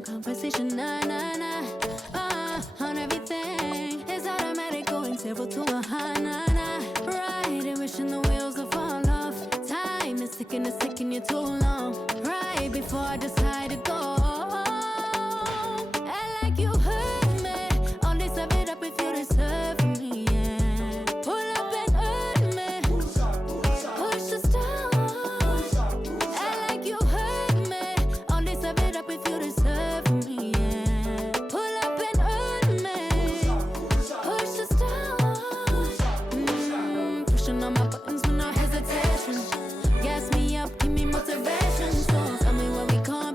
no conversation, nah, nah, nah. On everything, it's automatic, going 0 to a high, nah, nah. Right, and wishing the wheels will fall off. Time is ticking, it's taking you too long. Right before I decide to go. Act like you heard me. Only serve it up if you deserve me, yeah. Pull up and hurt me. Push the start. Act like you heard me. Only serve it up if you deserve me, yeah. Pull up and hurt me. Push the start. Pushing on my buttons with no hesitation. Gas me up, give me motivation. So tell me where we come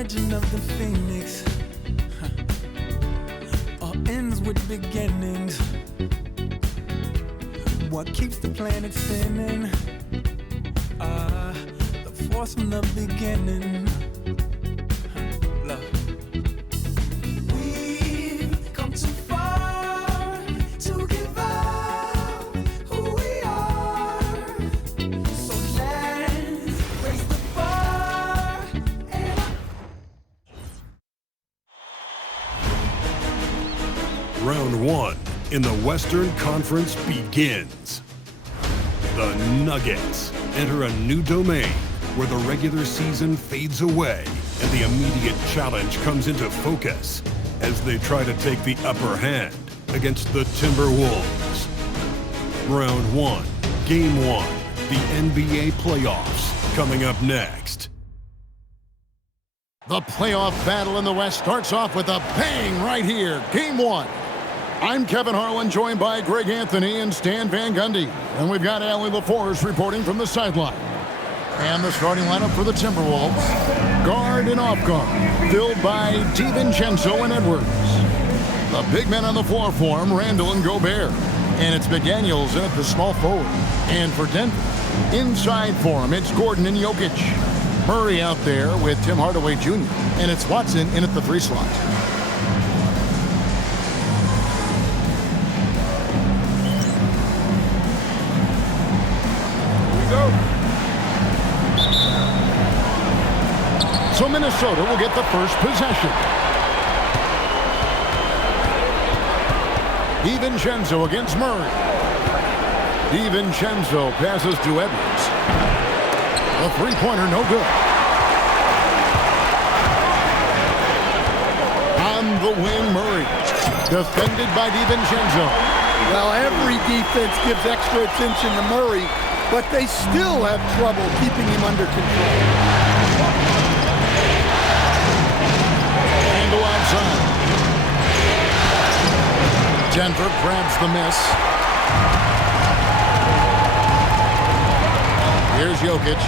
legend of the phoenix all ends with beginnings. What keeps the planet spinning? The force from the beginning. Love. We've come too far to give up who we are. So let's raise the bar and Round one in the Western Conference begins. The Nuggets enter a new domain where the regular season fades away and the immediate challenge comes into focus as they try to take the upper hand against the Timberwolves. Round one, game one, the NBA playoffs coming up next. The playoff battle in the West starts off with a bang right here. Game one. I'm Kevin Harlan, joined by Greg Anthony and Stan Van Gundy. And we've got Allie LaForce reporting from the sideline. And the starting lineup for the Timberwolves. Guard and off guard, filled by DiVincenzo and Edwards. The big men on the floor for him, Randall and Gobert. And it's McDaniels in at the small forward. And for Denver, inside for him, it's Gordon and Jokic. Murray out there with Tim Hardaway Jr. And it's Watson in at the 3 slot. So Minnesota will get the first possession. DiVincenzo against Murray. DiVincenzo passes to Edwards. The three-pointer, no good. On the wing, Murray. Defended by DiVincenzo. Well, every defense gives extra attention to Murray, but they still have trouble keeping him under control. Outside. Denver grabs the miss. Here's Jokic.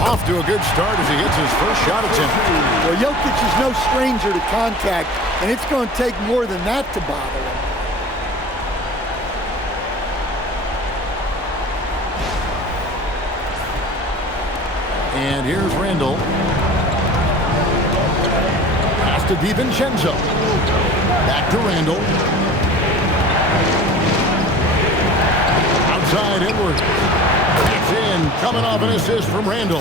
Off to a good start as he hits his first shot attempt. Well, Jokic is no stranger to contact, and it's going to take more than that to bother him. And here's Randall. To DiVincenzo. Back to Randall. Outside Edwards. It's in. Coming off an assist from Randall.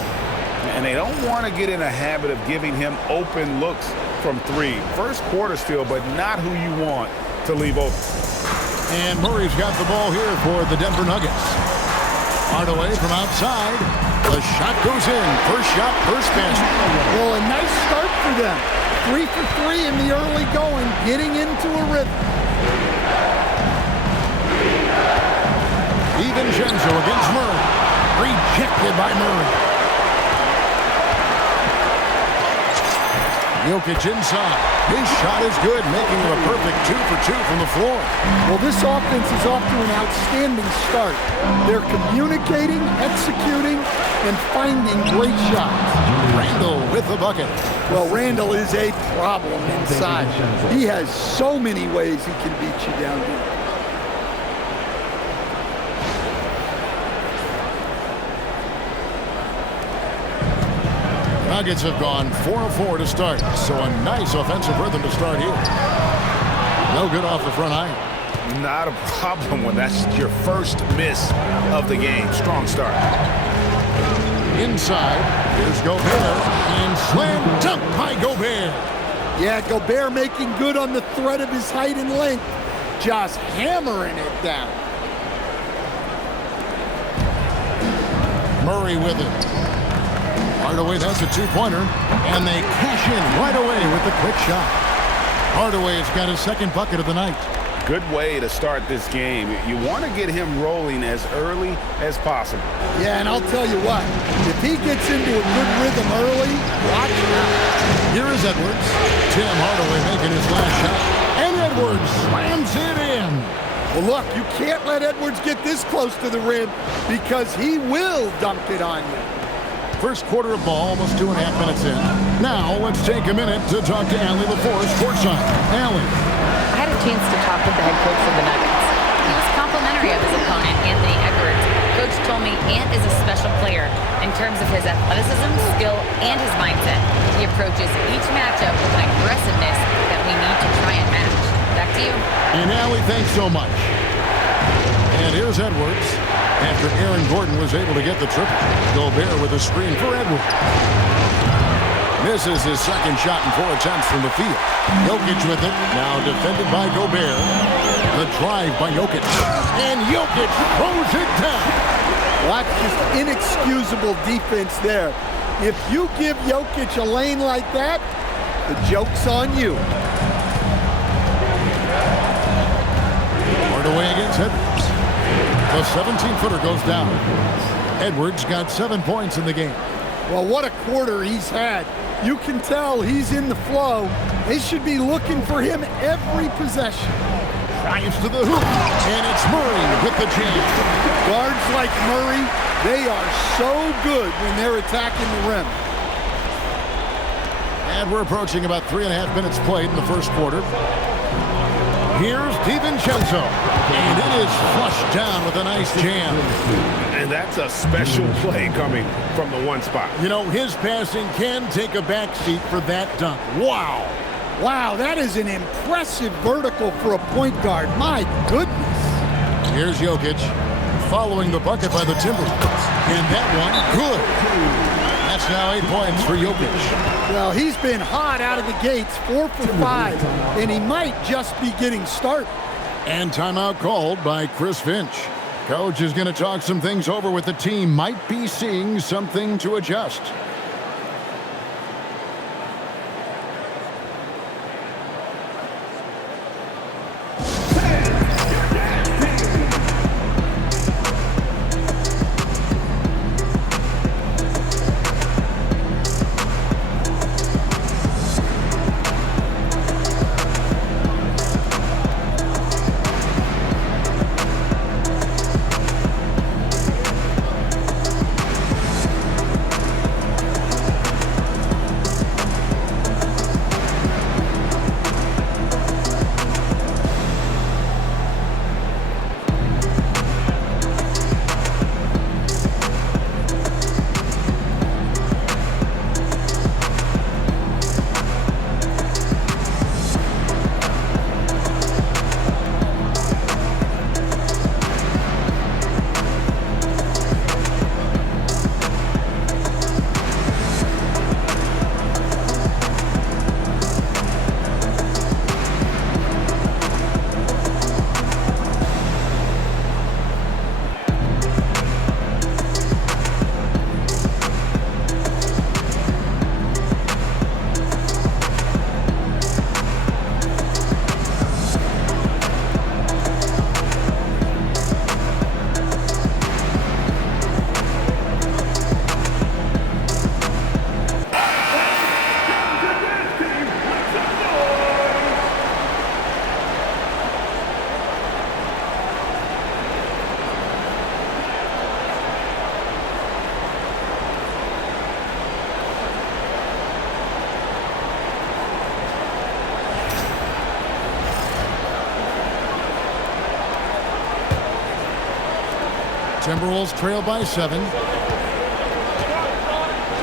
And they don't want to get in a habit of giving him open looks from 3. First quarter still, but not who you want to leave open. And Murray's got the ball here for the Denver Nuggets. Hardaway from outside. The shot goes in. First shot, first basket. Well, a nice start for them. 3 for 3 in the early going, getting into a rhythm. DiVincenzo against Murray. Rejected by Murray. Jokic inside. His shot is good, making it a perfect 2 for 2 from the floor. Well, this offense is off to an outstanding start. They're communicating, executing, and finding great shots. Randall with the bucket. Well, Randall is a problem inside. He has so many ways he can beat you down here. Nuggets have gone 4 of 4 to start, so a nice offensive rhythm to start here. No good off the front iron. Not a problem when that's your first miss of the game. Strong start. Inside, here's Gobert, and slam dunk by Gobert. Yeah, Gobert making good on the threat of his height and length, just hammering it down. Murray with it. Hardaway, that's a 2-pointer, and they cash in right away with the quick shot. Hardaway has got his second bucket of the night. Good way to start this game. You want to get him rolling as early as possible. Yeah, and I'll tell you what, if he gets into a good rhythm early, watch out. Here is Edwards. Tim Hardaway making his last shot, and Edwards slams it in. Well, look, you can't let Edwards get this close to the rim because he will dunk it on you. First quarter of ball, almost 2.5 minutes in. Now, let's take a minute to talk to Allie LaForce courtside. Allie. I had a chance to talk with the head coach of the Nuggets. He was complimentary of his opponent, Anthony Edwards. Coach told me Ant is a special player in terms of his athleticism, skill, and his mindset. He approaches each matchup with an aggressiveness that we need to try and match. Back to you. And Allie, thanks so much. And here's Edwards. After Aaron Gordon was able to get the triple, Gobert with a screen for Edwards. Misses his second shot in 4 attempts from the field. Jokic with it, now defended by Gobert. The drive by Jokic. And Jokic throws it down. That's just inexcusable defense there. If you give Jokic a lane like that, the joke's on you. Hardaway against Edwards. The 17-footer goes down. Edwards got 7 points in the game. Well, what a quarter he's had. You can tell he's in the flow. They should be looking for him every possession. Drives to the hoop, and it's Murray with the jam. Guards like Murray, they are so good when they're attacking the rim. And we're approaching about 3.5 minutes played in the first quarter. Here's DiVincenzo, and it is flushed down with a nice jam. And that's a special play coming from the one spot. You know, his passing can take a backseat for that dunk. Wow. Wow, that is an impressive vertical for a point guard. My goodness. Here's Jokic following the bucket by the Timberwolves. And that one, good. That's now 8 points for Jokic. Well, he's been hot out of the gates, 4 for 5, and he might just be getting started. And timeout called by Chris Finch. Coach is going to talk some things over with the team. Might be seeing something to adjust. Timberwolves trail by 7.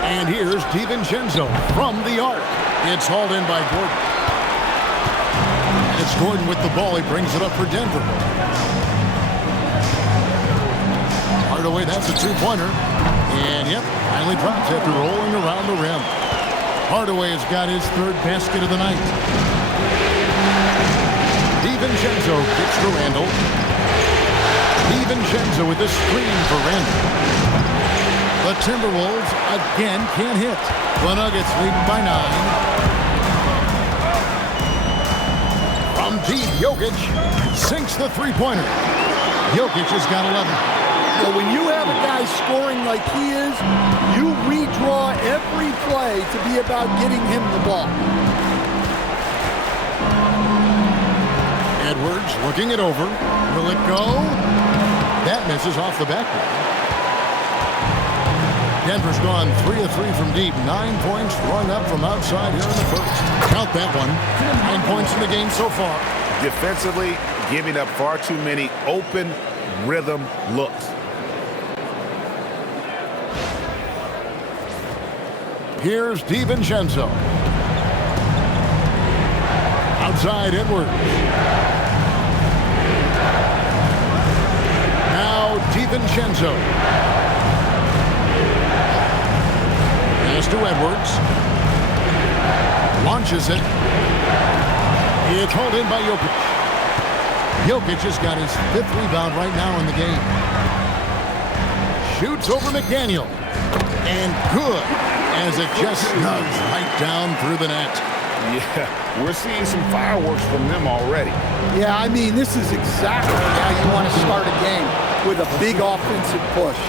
And here's DiVincenzo from the arc. It's hauled in by Gordon. And it's Gordon with the ball. He brings it up for Denver. Hardaway, that's a two-pointer. And yep, finally drops after rolling around the rim. Hardaway has got his third basket of the night. DiVincenzo kicks to Randall. DiVincenzo with the screen for Randall. The Timberwolves again can't hit. The Nuggets lead by 9. From deep, Jokic sinks the three-pointer. Jokic has got 11. Well, when you have a guy scoring like he is, you redraw every play to be about getting him the ball. Edwards looking it over. Will it go? That misses off the backboard. Denver's gone 3 of 3 from deep. 9 points rung up from outside here in the first. Count that one. 9 points in the game so far. Defensively, giving up far too many open rhythm looks. Here's DiVincenzo. Outside Edwards. Now DiVincenzo. Pass to Edwards. Launches it. It's hauled in by Jokic. Jokic has got his 5th rebound right now in the game. Shoots over McDaniel. And good, as it just snugs right down through the net. Yeah, we're seeing some fireworks from them already. Yeah, I mean, this is exactly how you want to start a game, with a big offensive push.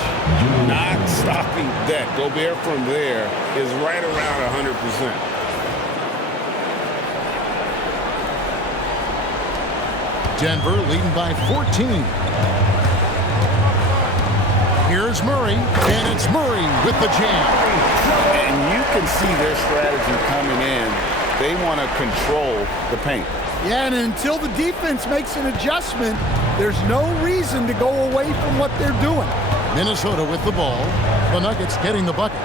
Not stopping that. Gobert from there is right around 100%. Denver leading by 14. Here's Murray, and it's Murray with the jam. And you can see their strategy coming in. They want to control the paint. Yeah, and until the defense makes an adjustment, there's no reason to go away from what they're doing. Minnesota with the ball. The Nuggets getting the bucket.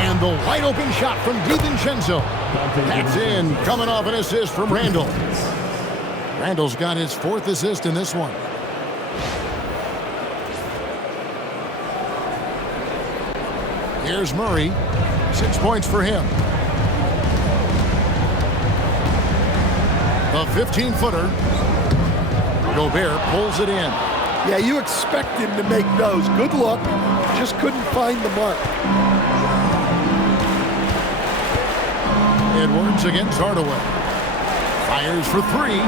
And the wide open shot from DiVincenzo. That's in, coming off an assist from Randall. Randall's got his 4th assist in this one. Here's Murray. 6 points for him. The 15-footer. Gobert pulls it in. Yeah, you expect him to make those. Good look. Just couldn't find the mark. Edwards against Hardaway. Fires for 3.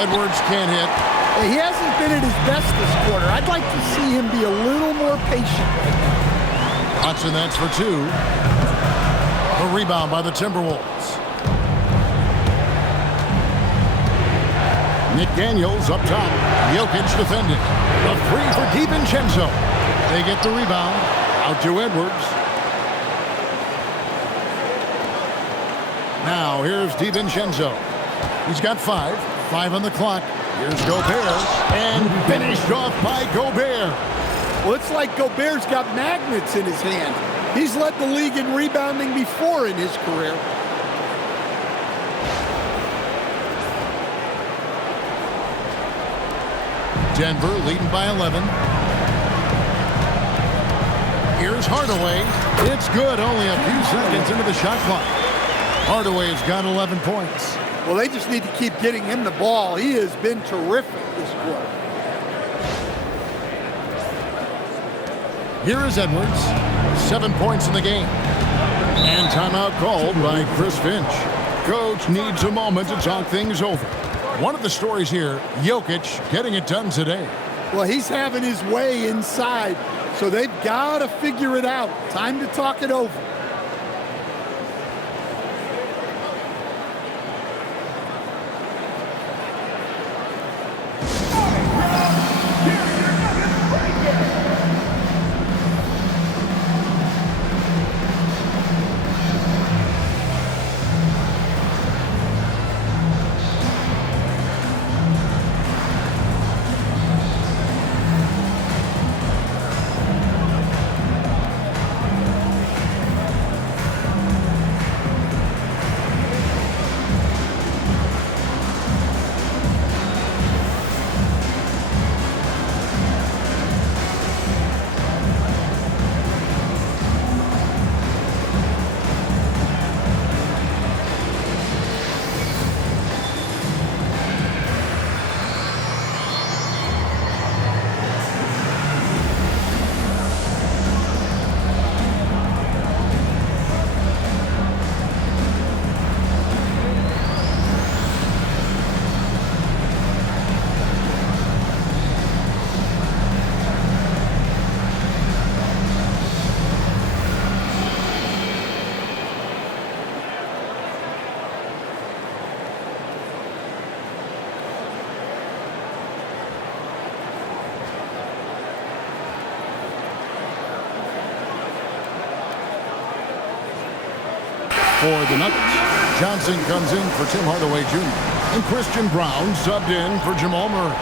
Edwards can't hit. He hasn't been at his best this quarter. I'd like to see him be a little more patient right now. Hudson, that's for 2. The rebound by the Timberwolves. McDaniels up top. Jokic defending. The 3 for DiVincenzo. They get the rebound. Out to Edwards. Now here's DiVincenzo. He's got 5. 5 on the clock. Here's Gobert. And finished off by Gobert. Well, it's like Gobert's got magnets in his hand. He's led the league in rebounding before in his career. Denver leading by 11. Here's Hardaway. It's good, only a few seconds into the shot clock. Hardaway's got 11 points. Well, they just need to keep getting him the ball. He has been terrific this quarter. Here is Edwards. 7 points in the game. And timeout called by Chris Finch. Coach needs a moment to talk things over. One of the stories here, Jokic getting it done today. Well, he's having his way inside, so they've got to figure it out. Time to talk it over. for the Nuggets. Johnson comes in for Tim Hardaway Jr. And Christian Brown subbed in for Jamal Murray.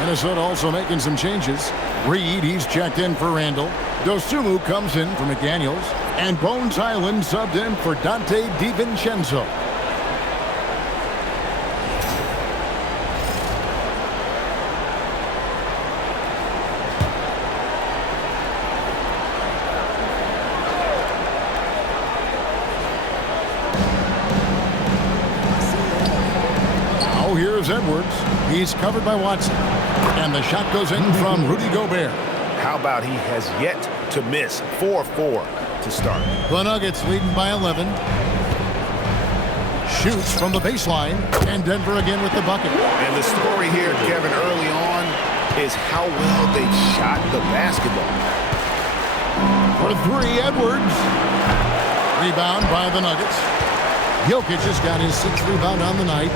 Minnesota also making some changes. Reed, he's checked in for Randall. Dosunmu comes in for McDaniels. And Bones Highland subbed in for Dante DiVincenzo. Now here's Edwards. He's covered by Watson. And the shot goes in from Rudy Gobert. How about he has yet to miss? 4-4 to start. The Nuggets leading by 11. Shoots from the baseline. And Denver again with the bucket. And the story here, Kevin, early on is how well they shot the basketball. For three, Edwards. Rebound by the Nuggets. Jokic has got his 6th rebound on the night.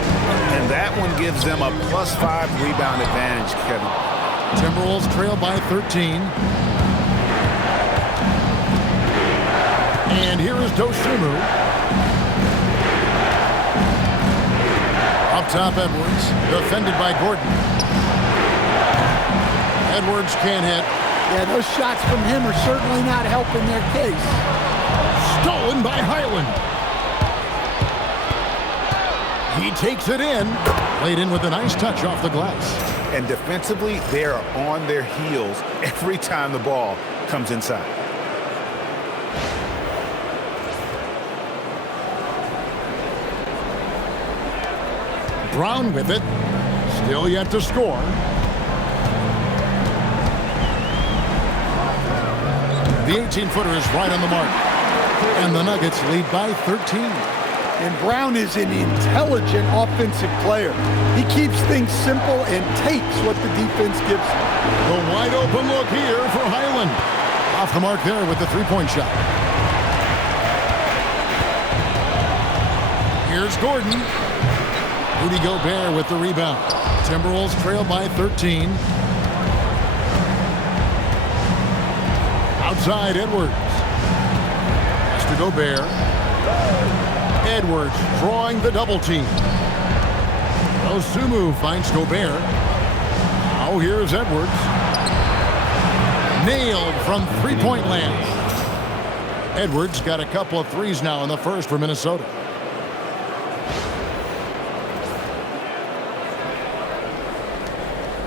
And that one gives them a +5 rebound advantage, Kevin. Timberwolves trail by 13. And here is Dosunmu. Up top, Edwards. Defended by Gordon. Edwards can't hit. Yeah, those shots from him are certainly not helping their case. Stolen by Highland. He takes it in. Played in with a nice touch off the glass. And defensively, they are on their heels every time the ball comes inside. Brown with it. Still yet to score. The 18-footer is right on the mark. And the Nuggets lead by 13. And Brown is an intelligent offensive player. He keeps things simple and takes what the defense gives him. The wide open look here for Highland. Off the mark there with the three-point shot. Here's Gordon. Rudy Gobert with the rebound. Timberwolves trail by 13. Outside, Edwards. Pass to Gobert. Edwards drawing the double team. Dosunmu finds Gobert. Now here's Edwards. Nailed from three-point land. Edwards got a couple of threes now in the first for Minnesota.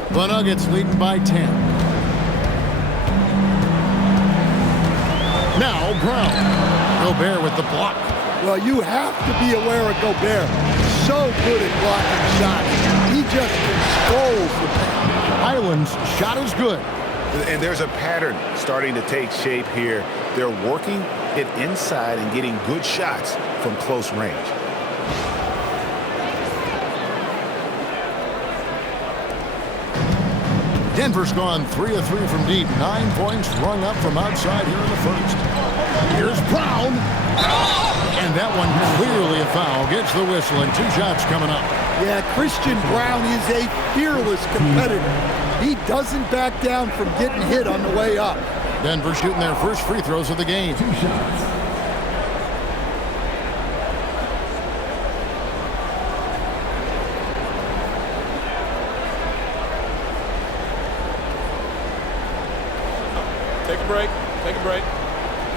The Nuggets leading by 10. Now Brown. Gobert with the block. Well, you have to be aware of Gobert. So good at blocking shots. He just controls the paint. Highland's shot is good. And there's a pattern starting to take shape here. They're working it inside and getting good shots from close range. Denver's gone 3 of 3 from deep. 9 points rung up from outside here in the first. Here's Brown. And that one clearly a foul. Gets the whistle and 2 shots coming up. Yeah, Christian Brown is a fearless competitor. He doesn't back down from getting hit on the way up. Denver shooting their first free throws of the game. 2 shots. Take a break. Take a break.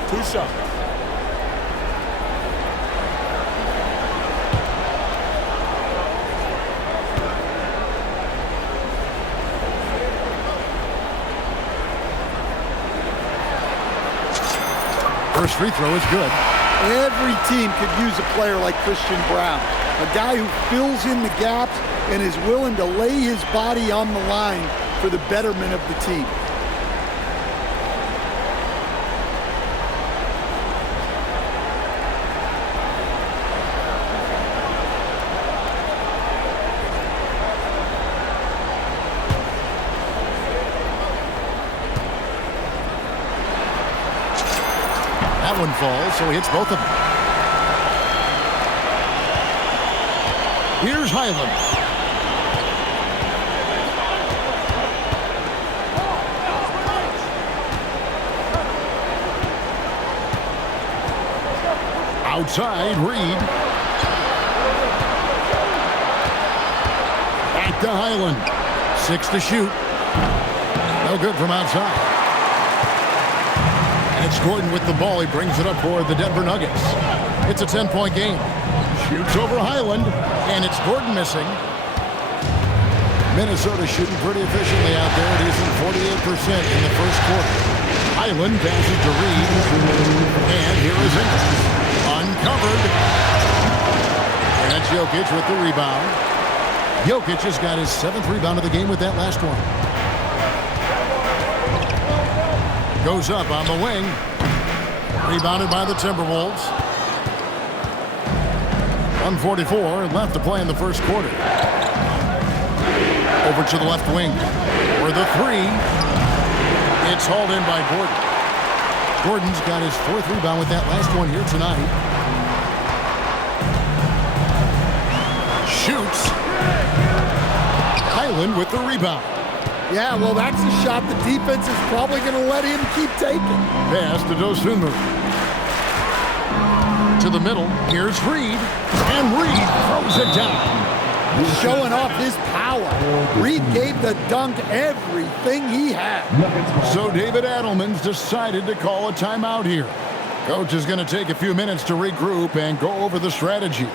2 shots. First free throw is good. Every team could use a player like Christian Brown, a guy who fills in the gaps and is willing to lay his body on the line for the betterment of the team. That one falls, so he hits both of them. Here's Highland. Outside, Reed. Back to Highland. 6 to shoot. No good from outside. And it's Gordon with the ball. He brings it up for the Denver Nuggets. It's a 10-point game. Shoots over Highland, and it's Gordon missing. Minnesota shooting pretty efficiently out there. It is at 48% in the first quarter. Highland passes to Reed, and here is Ingram. Uncovered. And that's Jokic with the rebound. Jokic has got his 7th rebound of the game with that last one. Goes up on the wing. Rebounded by the Timberwolves. 1:44 left to play in the first quarter. Over to the left wing. For the 3. It's hauled in by Gordon. Gordon's got his 4th rebound with that last one here tonight. Shoots. Highland with the rebound. Yeah, well, that's a shot the defense is probably going to let him keep taking. Pass to Dosunmu. To the middle. Here's Reed. And Reed throws it down. He's showing off his power. Reed gave the dunk everything he had. So David Adelman's decided to call a timeout here. Coach is going to take a few minutes to regroup and go over the strategy.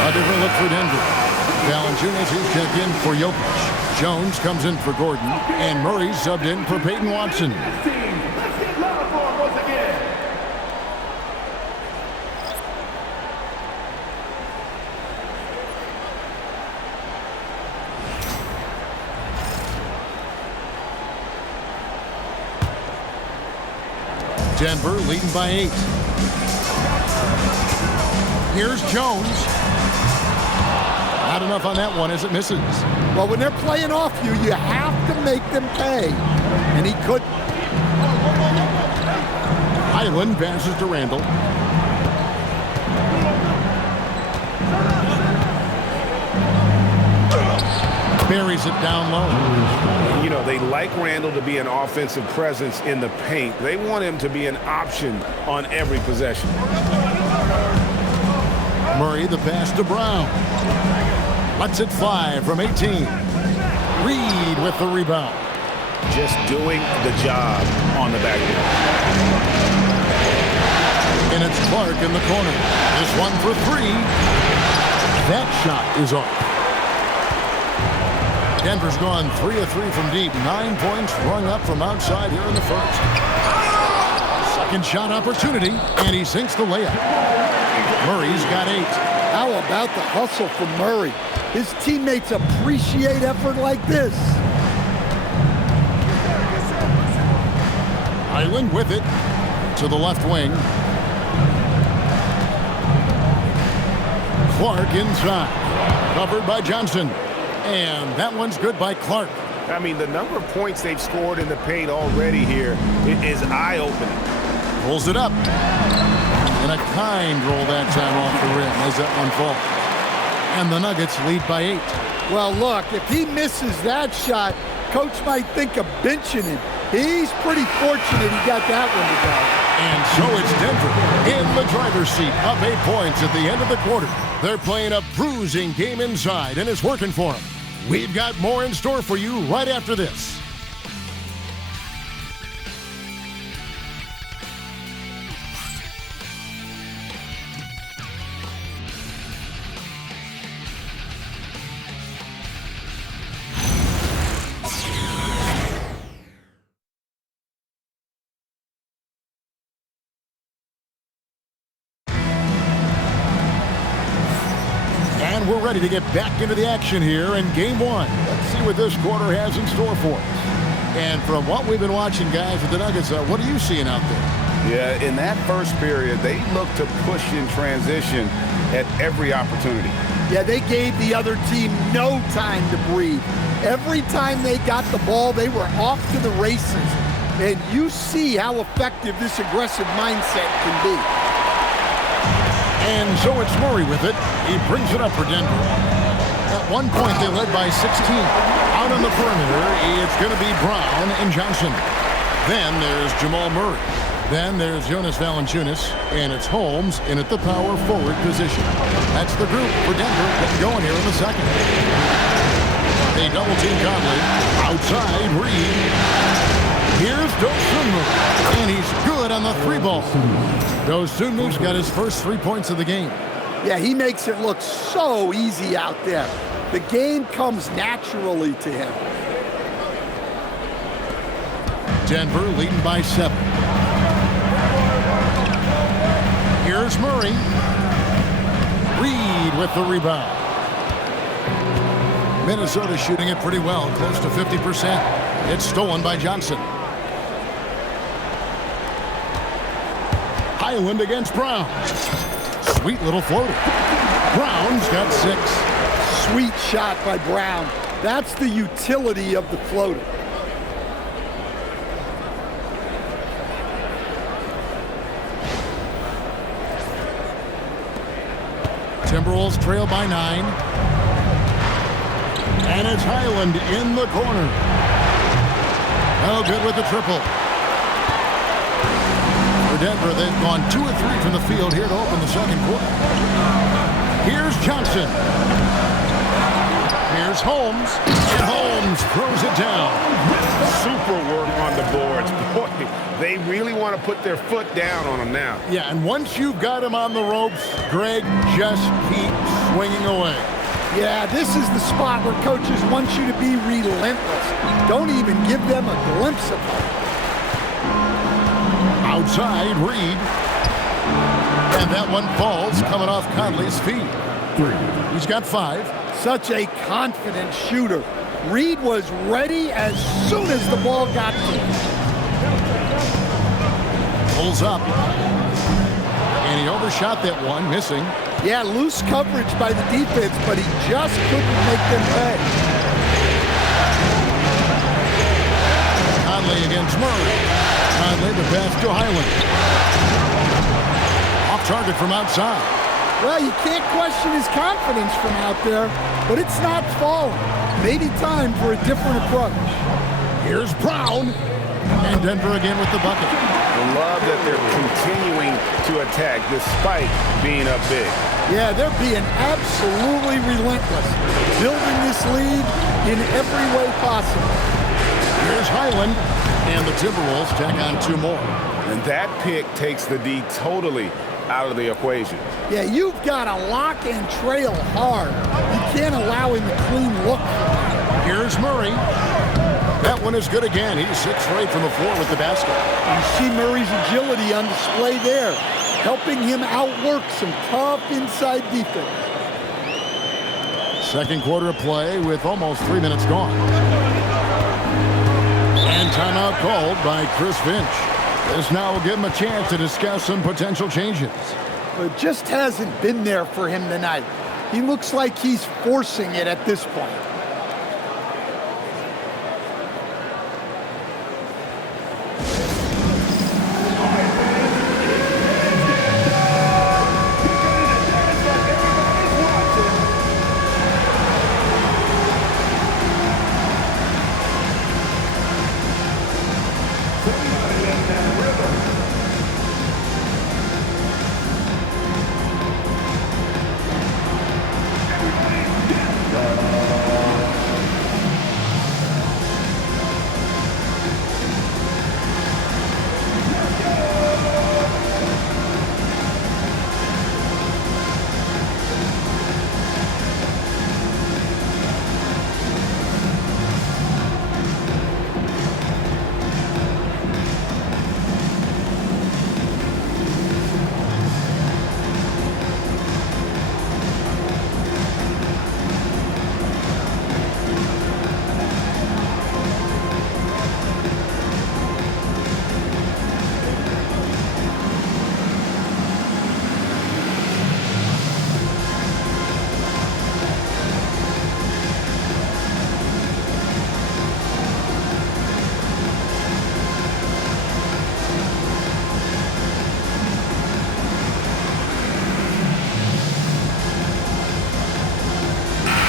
A different look for Denver. Valanciunas is checked in for Jokic. Jones comes in for Gordon. And Murray subbed in for Peyton Watson. Denver leading by 8. Here's Jones. Not enough on that one as it misses. Well, when they're playing off you, you have to make them pay. And he couldn't. Highland passes to Randall. Buries it down low. You know, they like Randall to be an offensive presence in the paint. They want him to be an option on every possession. Murray the pass to Brown. Lets it fly from 18. Reed with the rebound. Just doing the job on the back end. And it's Clark in the corner. This one for 3. That shot is off. Denver's gone 3 of 3 from deep. 9 points rung up from outside here in the first. Second shot opportunity, and he sinks the layup. Murray's got 8. How about the hustle from Murray? His teammates appreciate effort like this. Highland with it to the left wing. Clark inside. Covered by Johnson. And that one's good by Clark. I mean, the number of points they've scored in the paint already here is eye-opening. Pulls it up. And a kind roll that time off the rim as that one falls. And the Nuggets lead by 8. Well, look, if he misses that shot, coach might think of benching him. He's pretty fortunate he got that one to go. And so it's Denver in the driver's seat, up 8 points at the end of the quarter. They're playing a bruising game inside, and it's working for them. We've got more in store for you right after this. And we're ready to get back into the action here in game one. Let's see what this quarter has in store for us. And from what we've been watching, guys, with the Nuggets, what are you seeing out there? Yeah, in that first period, they looked to push in transition at every opportunity. Yeah, they gave the other team no time to breathe. Every time they got the ball, they were off to the races. And you see how effective this aggressive mindset can be. And so it's Murray with it. He brings it up for Denver. At one point, they led by 16. Out on the perimeter, it's going to be Brown and Johnson. Then there's Jamal Murray. Then there's Jonas Valanciunas, and it's Holmes in at the power forward position. That's the group for Denver getting going here in the second. They double-team Conley. Outside, Reed. Here's Dosunmu, and he's good on the three ball. Dosunmu's got his first 3 points of the game. Yeah, he makes it look so easy out there. The game comes naturally to him. Denver leading by 7. Here's Murray. Reed with the rebound. Minnesota shooting it pretty well, close to 50%. It's stolen by Johnson. Highland against Brown. Sweet little floater. Brown's got 6. Sweet shot by Brown. That's the utility of the floater. Timberwolves trail by 9. And it's Highland in the corner. Oh, good with the triple. For Denver, they've gone 2 of 3 from the field here to open the second quarter. Here's Johnson. Here's Holmes. And Holmes throws it down. Super work on the boards. Boy, they really want to put their foot down on them now. Yeah, and once you've got him on the ropes, Greg, just keep swinging away. Yeah, this is the spot where coaches want you to be relentless. Don't even give them a glimpse of it. Outside, Reed. And that one falls coming off Conley's feet. He's got 5. Such a confident shooter. Reed was ready as soon as the ball got to him. Pulls up. And he overshot that one, missing. Yeah, loose coverage by the defense, but he just couldn't make them pay. Conley against Murray. Conley the pass to Highland. Off target from outside. Well, you can't question his confidence from out there, but it's not falling. Maybe time for a different approach. Here's Brown. And Denver again with the bucket. I love that they're continuing to attack despite being up big. Yeah, they're being absolutely relentless, building this lead in every way possible. Here's Highland. And the Timberwolves tack on 2 more. And that pick takes the D totally out of the equation. Yeah, you've got to lock and trail hard. You can't allow him a clean look. Here's Murray. That one is good again. He's 6 for 8 from the floor with the basket. You see Murray's agility on display there, helping him outwork some tough inside defense. Second quarter of play with almost 3 minutes gone. And timeout called by Chris Finch. This now will give him a chance to discuss some potential changes. It just hasn't been there for him tonight. He looks like he's forcing it at this point.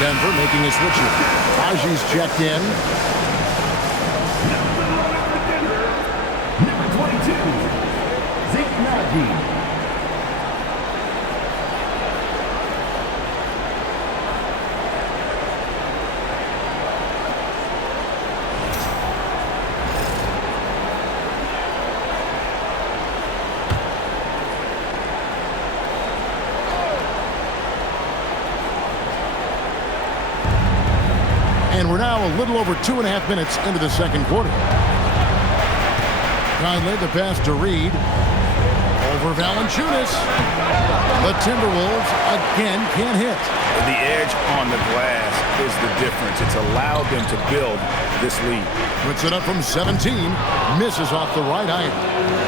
Denver making a switch here. Aji's checked in. Number 22, Zeke Nagy. And we're now a little over 2.5 minutes into the second quarter. Conley, the pass to Reed. Over Valanciunas. The Timberwolves again can't hit. The edge on the glass is the difference. It's allowed them to build this lead. Puts it up from 17. Misses off the right iron.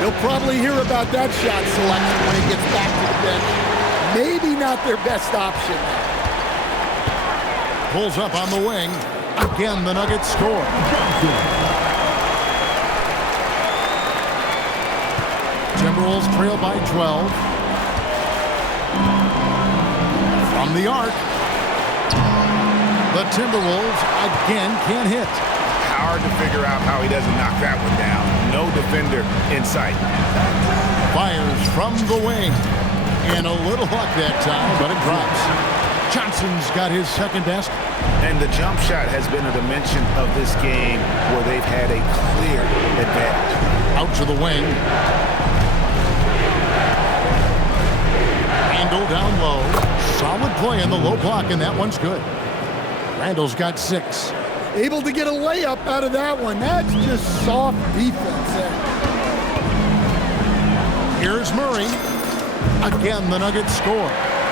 He'll probably hear about that shot selection when he gets back to the bench. Maybe not their best option. Pulls up on the wing. Again, the Nuggets score. Timberwolves trail by 12. From the arc. The Timberwolves again can't hit. Hard to figure out how he doesn't knock that one down. No defender in sight. Fires from the wing. And a little luck that time, but it drops. Johnson's got his second best. And the jump shot has been a dimension of this game where they've had a clear advantage. Out to the wing. Randall down low. Solid play in the low block, and that one's good. Randall's got 6. Able to get a layup out of that one. That's just soft defense there. Here's Murray. Again, the Nuggets score.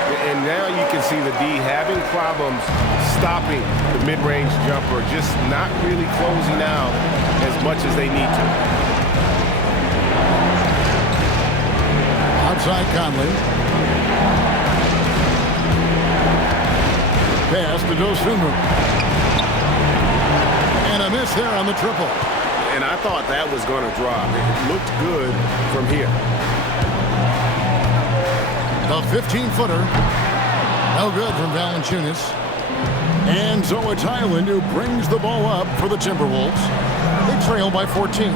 And now you can see the D having problems stopping the mid-range jumper, just not really closing out as much as they need to. Outside Conley. Pass to Dosunmu. And a miss there on the triple. And I thought that was going to drop. It looked good from here. The 15-footer. No good from Valanciunas. And so it's Highland who brings the ball up for the Timberwolves. They trail by 14.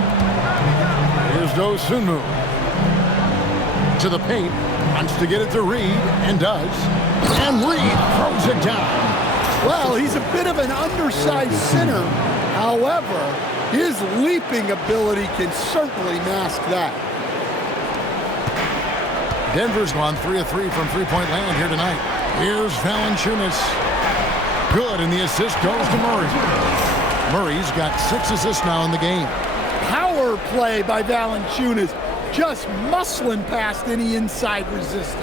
Here's Dosunmu. To the paint. Wants to get it to Reed, and does. And Reed throws it down. Well, he's a bit of an undersized center. However, his leaping ability can certainly mask that. Denver's gone 3 of 3 from three-point land here tonight. Here's Valanciunas. Good, and the assist goes to Murray. Murray's got 6 assists now in the game. Power play by Valanciunas, just muscling past any inside resistance.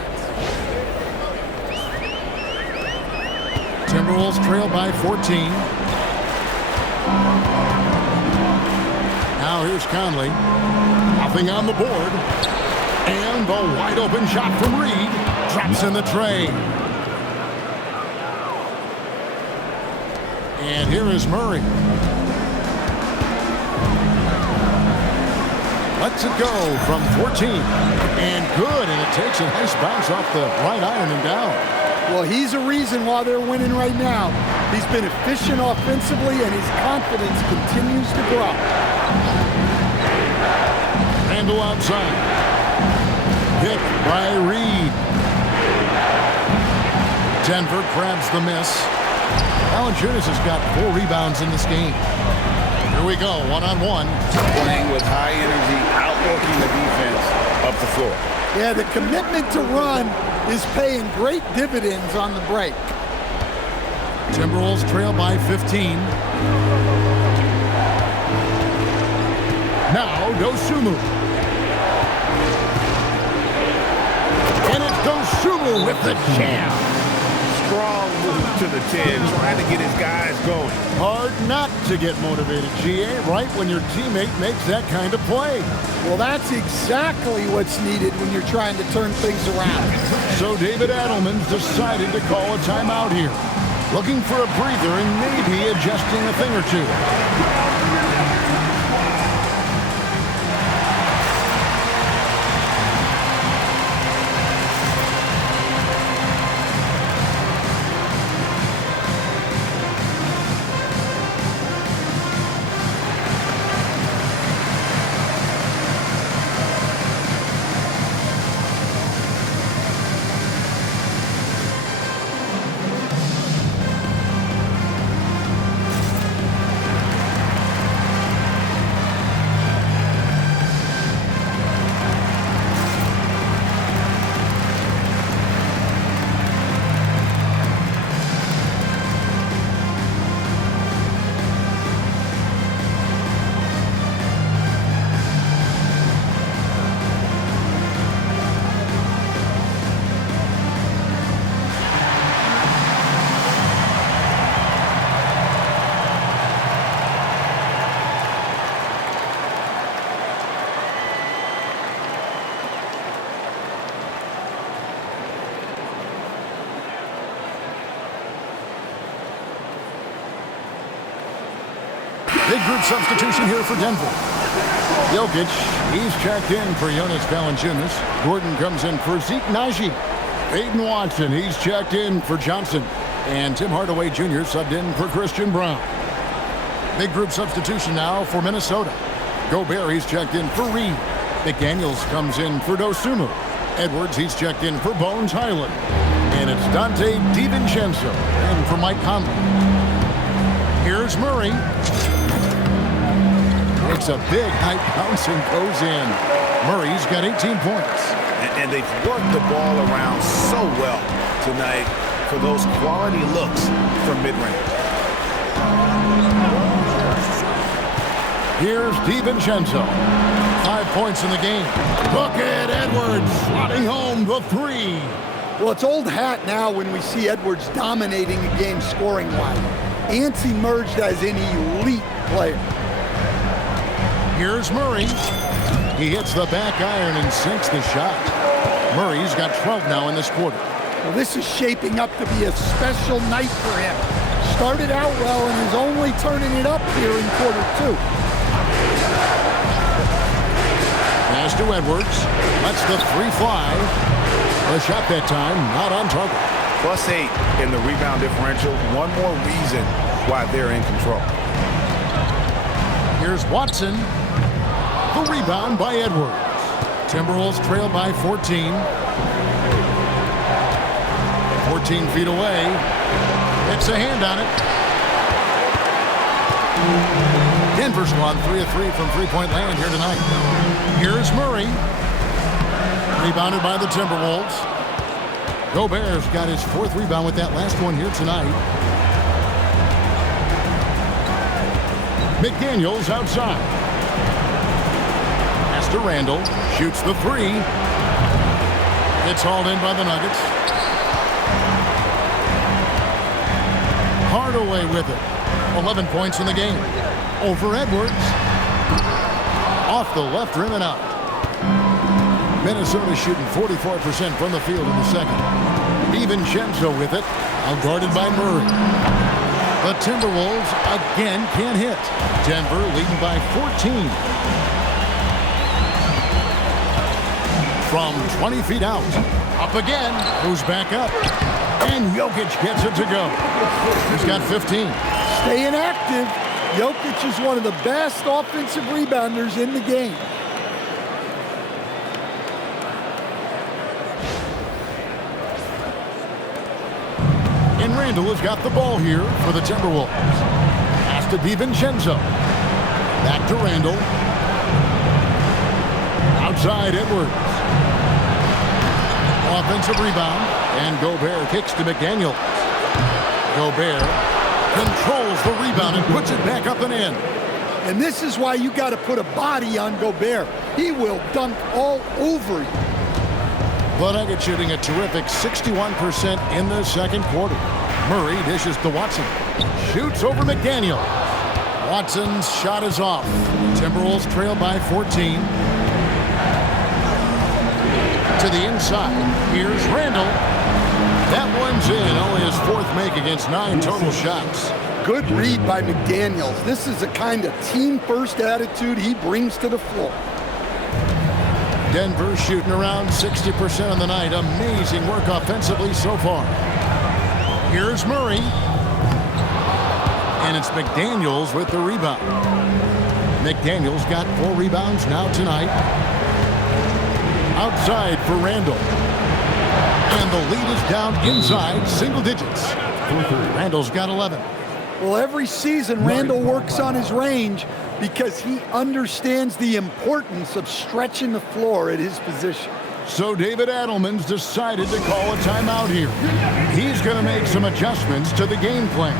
Timberwolves trail by 14. Now here's Conley. Nothing on the board. And the wide open shot from Reed drops in the tray. And here is Murray. Lets it go from 14. And good, and it takes a nice bounce off the right iron and down. Well, he's a reason why they're winning right now. He's been efficient offensively, and his confidence continues to grow. Randall outside. Pick by Reed. Denver grabs the miss. Valanciunas has got 4 rebounds in this game. Here we go, one-on-one. Playing with high energy, outworking the defense up the floor. Yeah, the commitment to run is paying great dividends on the break. Timberwolves trail by 15. Now Dosunmu. And it's Dosunmu with the jam. Strong move to the 10, trying to get his guys going. Hard not to get motivated, GA, right when your teammate makes that kind of play. Well, that's exactly what's needed when you're trying to turn things around. So David Adelman's decided to call a timeout here. Looking for a breather and maybe adjusting a thing or two. Big group substitution here for Denver. Jokic, he's checked in for Jonas Valanciunas. Gordon comes in for Zeke Naji. Peyton Watson, he's checked in for Johnson. And Tim Hardaway Jr. subbed in for Christian Brown. Big group substitution now for Minnesota. Gobert, he's checked in for Reed. McDaniels comes in for Dosunmu. Edwards, he's checked in for Bones Highland. And it's Dante DiVincenzo in for Mike Conley. Here's Murray. It's a big high bounce and goes in. Murray's got 18 points. And they've worked the ball around so well tonight for those quality looks from mid-range. Here's DiVincenzo. 5 points in the game. Look at Edwards slotting home the three. Well, it's old hat now when we see Edwards dominating a game scoring-wise. Ants emerged as an elite player. Here's Murray. He hits the back iron and sinks the shot. Murray's got 12 now in this quarter. Well, this is shaping up to be a special night for him. Started out well and is only turning it up here in quarter two. Pass to Edwards. Lets the three fly. A shot that time, not on target. +8 in the rebound differential. One more reason why they're in control. Here's Watson. The rebound by Edwards. Timberwolves trail by 14. 14 feet away. It's a hand on it. Denver's gone 3 of 3 from three-point land here tonight. Here's Murray. Rebounded by the Timberwolves. Gobert's got his 4th rebound with that last one here tonight. McDaniels outside. Pass to Randall. Shoots the three. It's hauled in by the Nuggets. Hardaway with it. 11 points in the game. Over Edwards. Off the left rim and out. Minnesota shooting 44% from the field in the second. DiVincenzo with it. Outguarded by Murray. The Timberwolves again can't hit. Denver leading by 14. From 20 feet out. Up again. Goes back up. And Jokic gets it to go. He's got 15. Staying active. Jokic is one of the best offensive rebounders in the game. And Randall has got the ball here for the Timberwolves. Pass to DiVincenzo. Back to Randall. Outside Edwards. Offensive rebound. And Gobert kicks to McDaniels. Gobert controls the rebound and puts it back up and in. And this is why you got to put a body on Gobert. He will dunk all over you. The Nuggets shooting a terrific 61% in the second quarter. Murray dishes to Watson. Shoots over McDaniel. Watson's shot is off. Timberwolves trail by 14. To the inside. Here's Randall. That one's in. Only his 4th make against 9 total shots. Good read by McDaniels. This is the kind of team-first attitude he brings to the floor. Denver shooting around 60% on the night. Amazing work offensively so far. Here's Murray. And it's McDaniels with the rebound. McDaniels got 4 rebounds now tonight. Outside for Randall. And the lead is down inside single digits. Randall's got 11. Well, every season, Randall works on his range because he understands the importance of stretching the floor at his position. So David Adelman's decided to call a timeout here. He's going to make some adjustments to the game plan.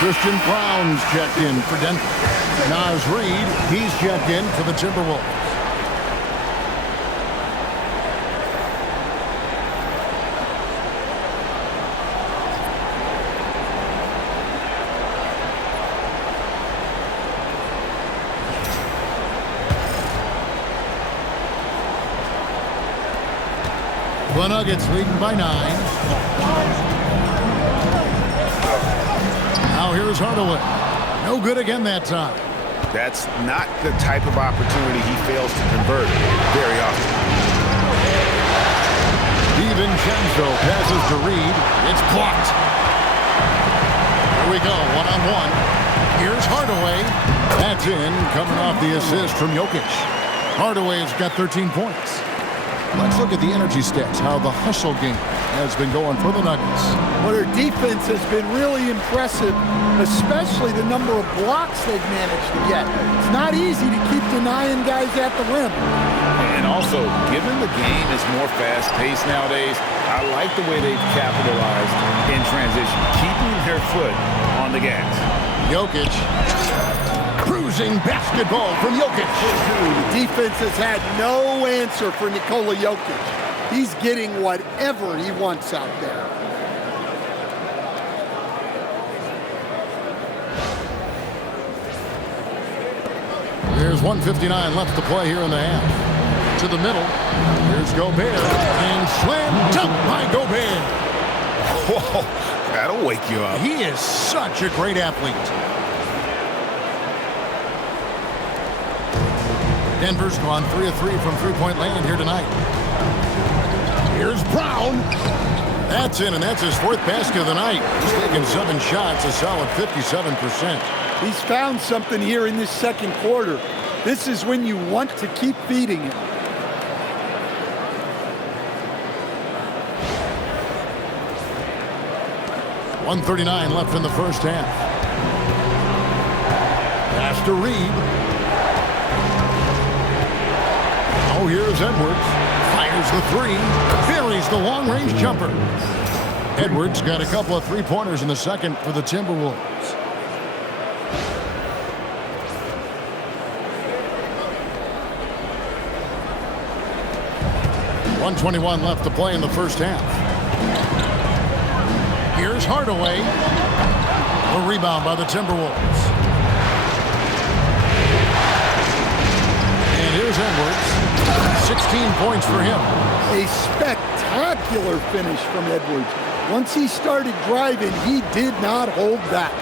Christian Brown's checked in for Denver. Naz Reid, he's checked in for the Timberwolves. The Nuggets leading by 9. Now here's Hardaway. No good again that time. That's not the type of opportunity he fails to convert very often. DiVincenzo passes to Reid. It's blocked. Here we go, one-on-one. Here's Hardaway. That's in, coming off the assist from Jokic. Hardaway's got 13 points. Let's look at the energy stats, how the hustle game has been going for the Nuggets. Well, their defense has been really impressive, especially the number of blocks they've managed to get. It's not easy to keep denying guys at the rim. And also, given the game is more fast-paced nowadays, I like the way they've capitalized in transition, keeping their foot on the gas. Jokic. Cruising basketball from Jokic. The defense has had no answer for Nikola Jokic. He's getting whatever he wants out there. There's 1:59 left to play here in the half. To the middle. Here's Gobert. And slam dunk by Gobert. Whoa, that'll wake you up. He is such a great athlete. Denver's gone 3 of 3 from three-point land here tonight. Here's Brown. That's in, and that's his 4th basket of the night. He's taken 7 shots, a solid 57%. He's found something here in this second quarter. This is when you want to keep feeding him. .139 left in the first half. Pass to Reid. Oh, here's Edwards. Fires the 3. Buries the long-range jumper. Edwards got a couple of three-pointers in the second for the Timberwolves. .121 left to play in the first half. Here's Hardaway. The rebound by the Timberwolves. And here's Edwards. 16 points for him. A spectacular finish from Edwards. Once he started driving, he did not hold back.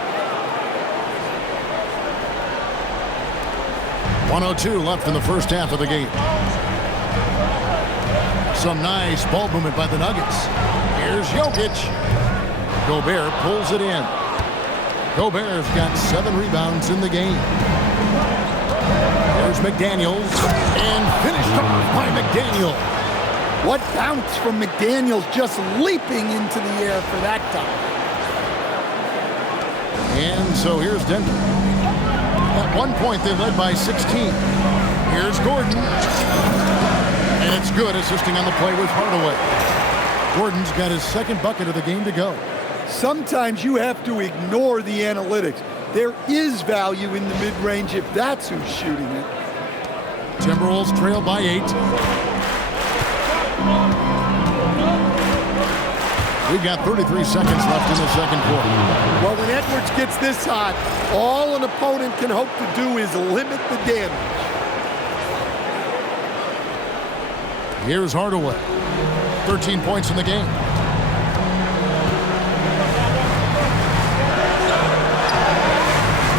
1:02 left in the first half of the game. Some nice ball movement by the Nuggets. Here's Jokic. Gobert pulls it in. Gobert's got 7 rebounds in the game. Here's McDaniels, and finished off by McDaniel. What bounce from McDaniels, just leaping into the air for that time. And so here's Denver. At one point, they led by 16. Here's Gordon. And it's good, assisting on the play with Hardaway. Gordon's got his 2nd bucket of the game to go. Sometimes you have to ignore the analytics. There is value in the mid-range if that's who's shooting it. Timberwolves trail by 8. We've got 33 seconds left in the second quarter. Well, when Edwards gets this hot, all an opponent can hope to do is limit the damage. Here's Hardaway. 13 points in the game.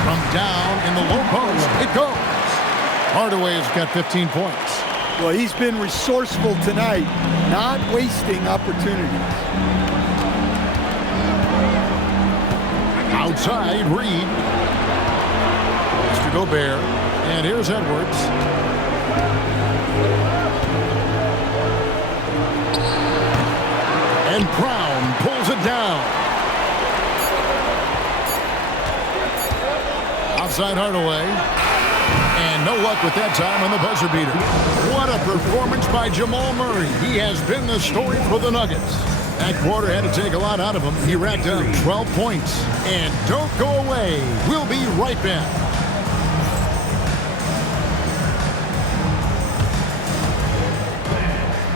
From down in the low post, it goes. Hardaway's got 15 points. Well, he's been resourceful tonight, not wasting opportunities. Outside, Reid. Mr. Gobert. And here's Edwards. And Brown pulls it down. Outside Hardaway. And no luck with that time on the buzzer beater. What a performance by Jamal Murray. He has been the story for the Nuggets. That quarter had to take a lot out of him. He racked up 12 points. And don't go away. We'll be right back.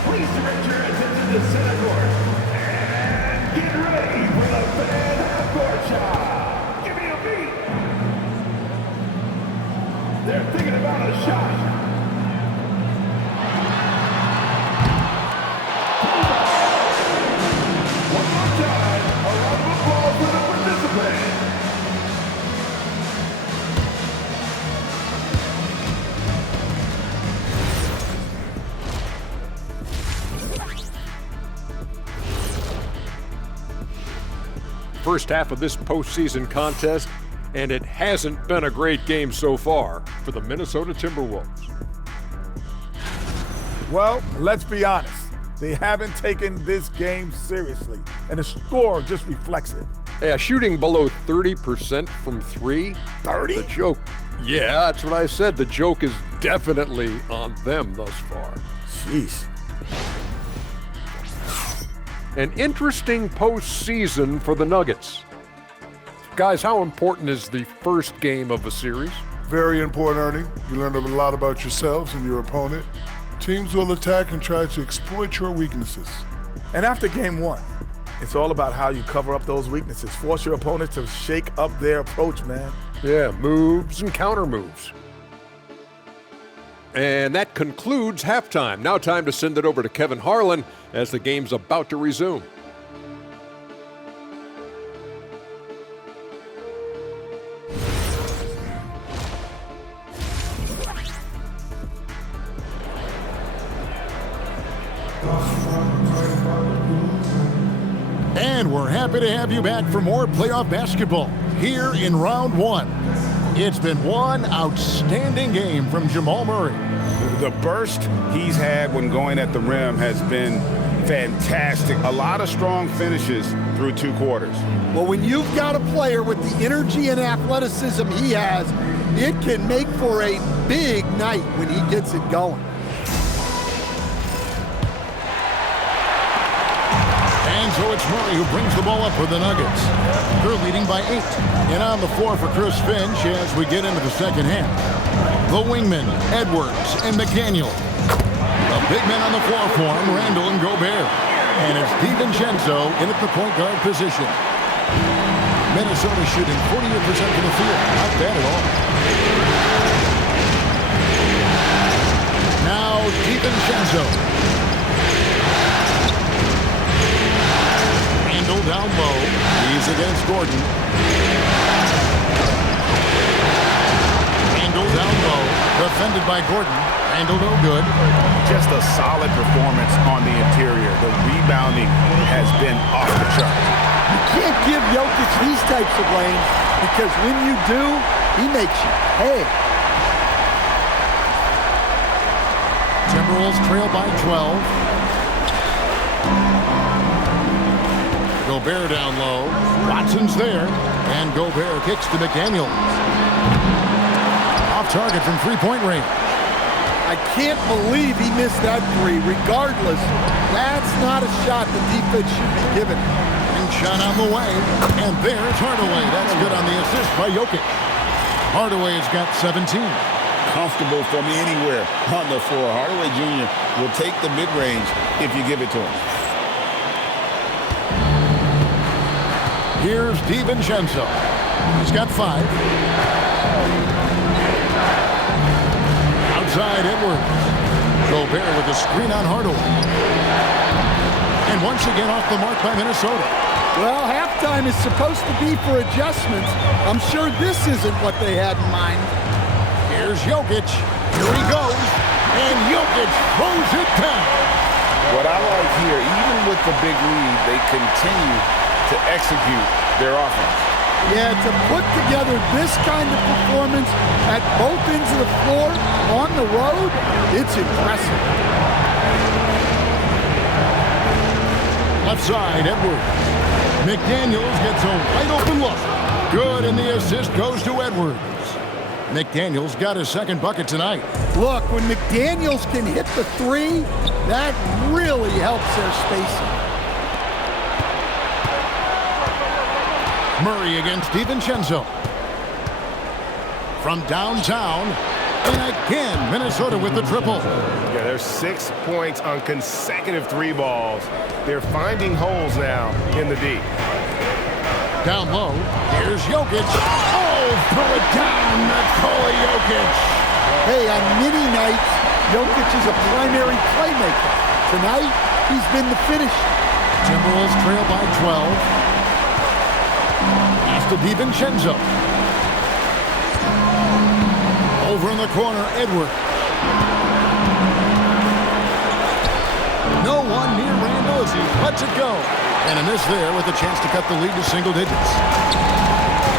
Please direct your attention to center court. And get ready for the fan half-court shot. Give me a beat. They're thinking about a shot. One more time, a round of applause for the participants. First half of this postseason contest, and it hasn't been a great game so far for the Minnesota Timberwolves. Well, let's be honest. They haven't taken this game seriously, and the score just reflects it. Yeah, shooting below 30% from three. 30? The joke. Yeah, that's what I said. The joke is definitely on them thus far. Jeez. An interesting postseason for the Nuggets. Guys, how important is the first game of a series? Very important, Ernie. You learn a lot about yourselves and your opponent. Teams will attack and try to exploit your weaknesses. And after game one, it's all about how you cover up those weaknesses. Force your opponent to shake up their approach, man. Yeah, moves and counter moves. And that concludes halftime. Now time to send it over to Kevin Harlan as the game's about to resume. And we're happy to have you back for more playoff basketball here in round one. It's been one outstanding game from Jamal Murray. The burst he's had when going at the rim has been fantastic. A lot of strong finishes through two quarters. Well, when you've got a player with the energy and athleticism he has, it can make for a big night when he gets it going. And so it's Murray who brings the ball up for the Nuggets. They're leading by 8. And on the floor for Chris Finch as we get into the second half. The wingmen, Edwards and McDaniel. The big men on the floor for him, Randall and Gobert. And it's DiVincenzo in at the point guard position. Minnesota shooting 48% from the field. Not bad at all. Now DiVincenzo. Down low. He's against Gordon. Randall down low. Defended by Gordon. Randall no good. Just a solid performance on the interior. The rebounding has been off the charts. You can't give Jokic these types of lanes because when you do, he makes you pay. Timberwolves trail by 12. Gobert down low. Watson's there. And Gobert kicks to McDaniel. Off target from three-point range. I can't believe he missed that three. Regardless, that's not a shot the defense should be giving. And shot on the way. And there's Hardaway. That's good on the assist by Jokic. Hardaway's got 17. Comfortable from anywhere on the floor. Hardaway Jr. will take the mid-range if you give it to him. Here's DiVincenzo. He's got 5. Outside Edwards. Gobert with the screen on Hardaway. And once again off the mark by Minnesota. Well, halftime is supposed to be for adjustments. I'm sure this isn't what they had in mind. Here's Jokic. Here he goes. And Jokic throws it down. What I like here, even with the big lead, they continue to execute their offense. Yeah, to put together this kind of performance at both ends of the floor on the road, it's impressive. Left side, Edwards. McDaniels gets a wide open look. Good, and the assist goes to Edwards. McDaniels got his second bucket tonight. Look, when McDaniels can hit the three, that really helps their spacing. Murray against DiVincenzo. From downtown, and again, Minnesota with the triple. Yeah, there's 6 points on consecutive 3 balls. They're finding holes now in the D. Down low, here's Jokic. Oh, throw it down, Nikola Jokic. Hey, on many nights, Jokic is a primary playmaker. Tonight, he's been the finisher. Timberwolves trail by 12. Pass to DiVincenzo. Over in the corner, Edward. No one near Randall as he lets it go. And a miss there with a chance to cut the lead to single digits.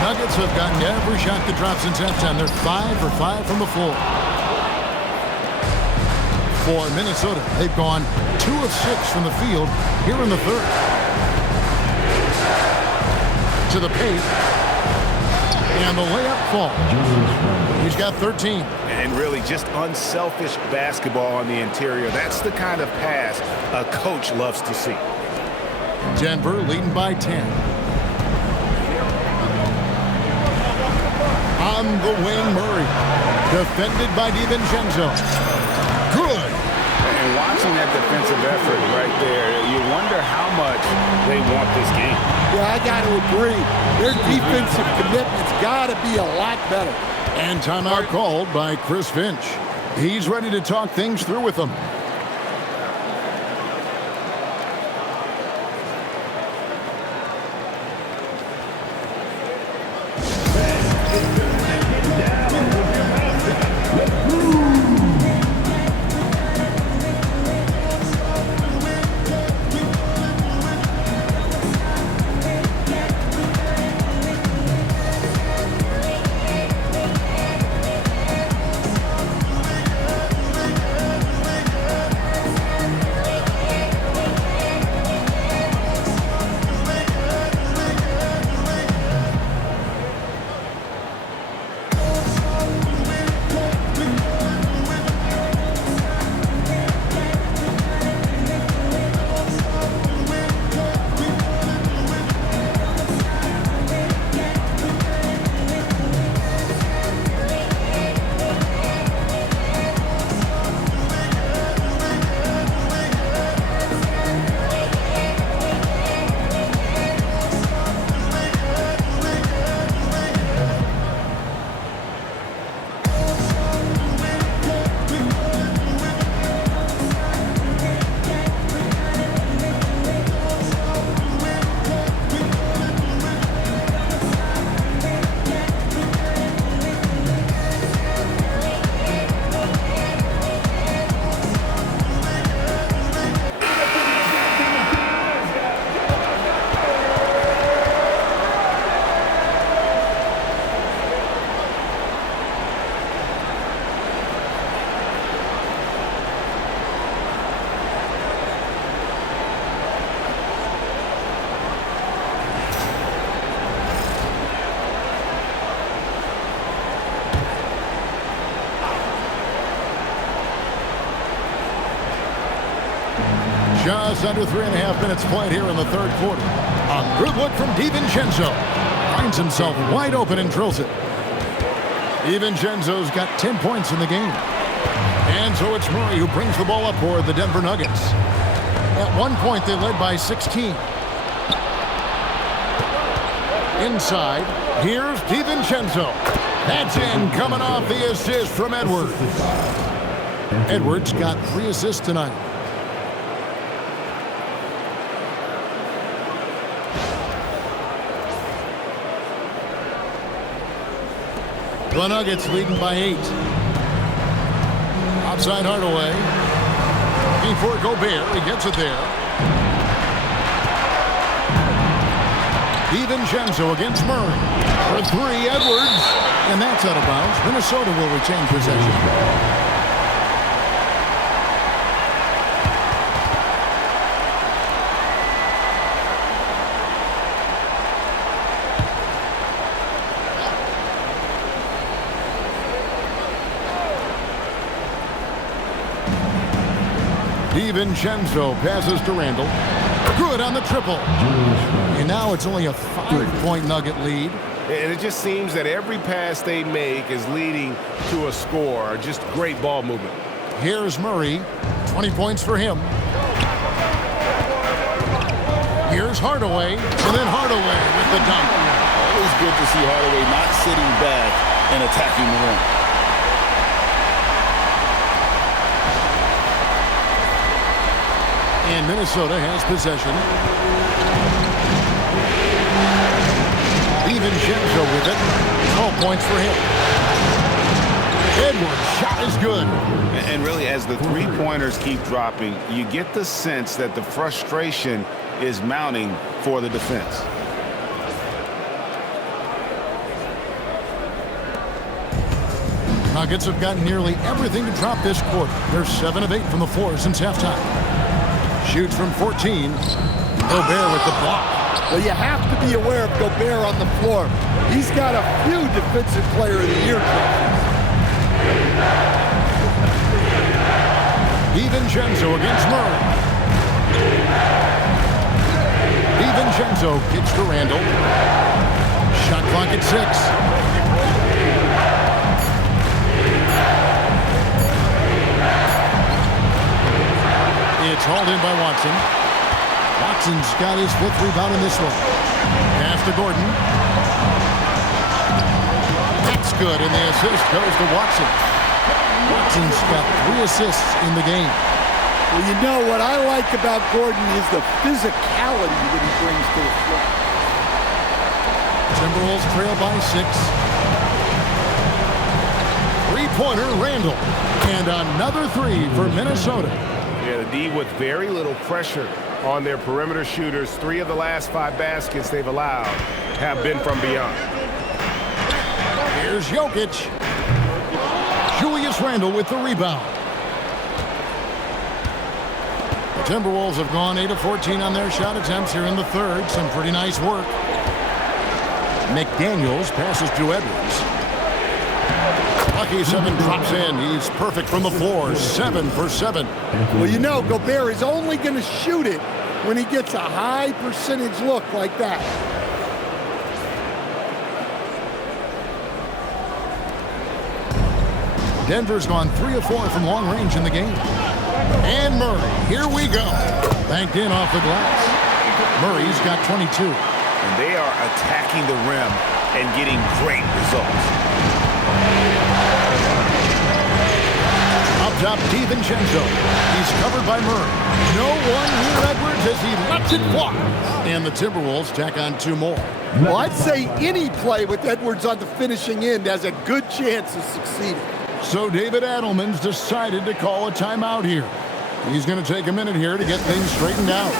Nuggets have gotten every shot that dropped since halftime. They're 5 for 5 from the floor. For Minnesota, they've gone 2 of 6 from the field here in the third. To the paint. And the layup falls. He's got 13. And really just unselfish basketball on the interior. That's the kind of pass a coach loves to see. Denver leading by 10. On the wing, Murray. Defended by DiVincenzo. Good. And watching that defensive effort right there, you wonder how much they want this game. Yeah, I got to agree. Their defensive commitment's got to be a lot better. And timeout called by Chris Finch. He's ready to talk things through with them. Just under 3.5 minutes played here in the third quarter. A good look from DiVincenzo. Finds himself wide open and drills it. DiVincenzo's got 10 points in the game. And so it's Murray who brings the ball up for the Denver Nuggets. At one point, they led by 16. Inside, here's DiVincenzo. That's in, coming off the assist from Edwards. Edwards got 3 assists tonight. The Nuggets leading by 8. Outside Hardaway. Before Gobert, he gets it there. DiVincenzo against Murray. For 3, Edwards. And that's out of bounds. Minnesota will retain possession. DiVincenzo passes to Randall. Good on the triple. And now it's only a 5-point Nugget lead. And it just seems that every pass they make is leading to a score. Just great ball movement. Here's Murray. 20 points for him. Here's Hardaway. And then Hardaway with the dunk. Always good to see Hardaway not sitting back and attacking the rim. And Minnesota has possession. DiVincenzo with it. 12 points for him. Edwards' shot is good. And really, as the three-pointers keep dropping, you get the sense that the frustration is mounting for the defense. Nuggets have gotten nearly everything to drop this quarter. They're 7 of 8 from the floor since halftime. Shoots from 14. Gobert with the block. Well, you have to be aware of Gobert on the floor. He's got a few Defensive Player of the Year trophies. DiVincenzo against Murray. DiVincenzo kicks to Randall. Shot clock at 6. It's hauled in by Watson. Watson's got his 5th rebound in this one. Pass to Gordon. That's good, and the assist goes to Watson. Watson's got 3 assists in the game. Well, you know what I like about Gordon is the physicality that he brings to the floor. Timberwolves trail by 6. Three-pointer, Randall. And another 3 for Minnesota. Yeah, the D with very little pressure on their perimeter shooters. 3 of the last 5 baskets they've allowed have been from beyond. Here's Jokic. Julius Randle with the rebound. The Timberwolves have gone 8 of 14 on their shot attempts here in the third. Some pretty nice work. McDaniels passes to Edwards. Lucky 7 drops in. He's perfect from the floor. 7 for 7. Well, you know, Gobert is only going to shoot it when he gets a high percentage look like that. Denver's gone 3 of 4 from long range in the game. And Murray, here we go. Banked in off the glass. Murray's got 22. And they are attacking the rim and getting great results. Up top, DiVincenzo. He's covered by Murray. No one here, Edwards, as he lets it fly. And the Timberwolves tack on 2 more. Well, I'd say any play with Edwards on the finishing end has a good chance of succeeding. So David Adelman's decided to call a timeout here. He's going to take a minute here to get things straightened out.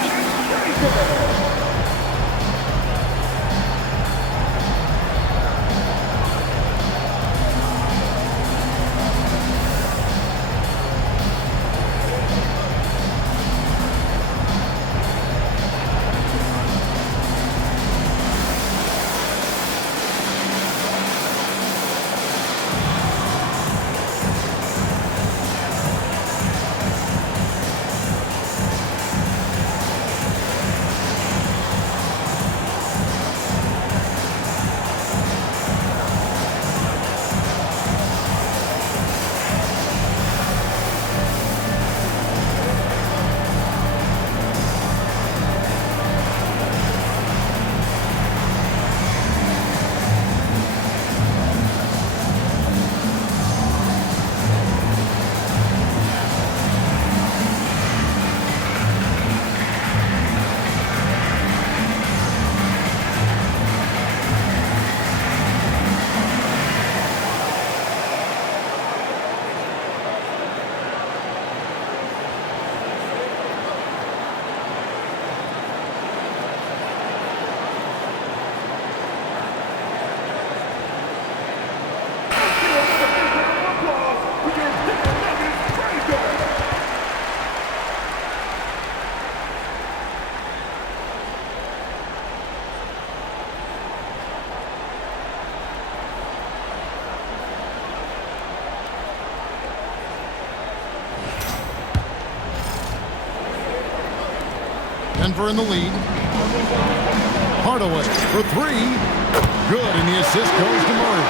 Denver in the lead. Hardaway for three. Good, and the assist goes to Murray.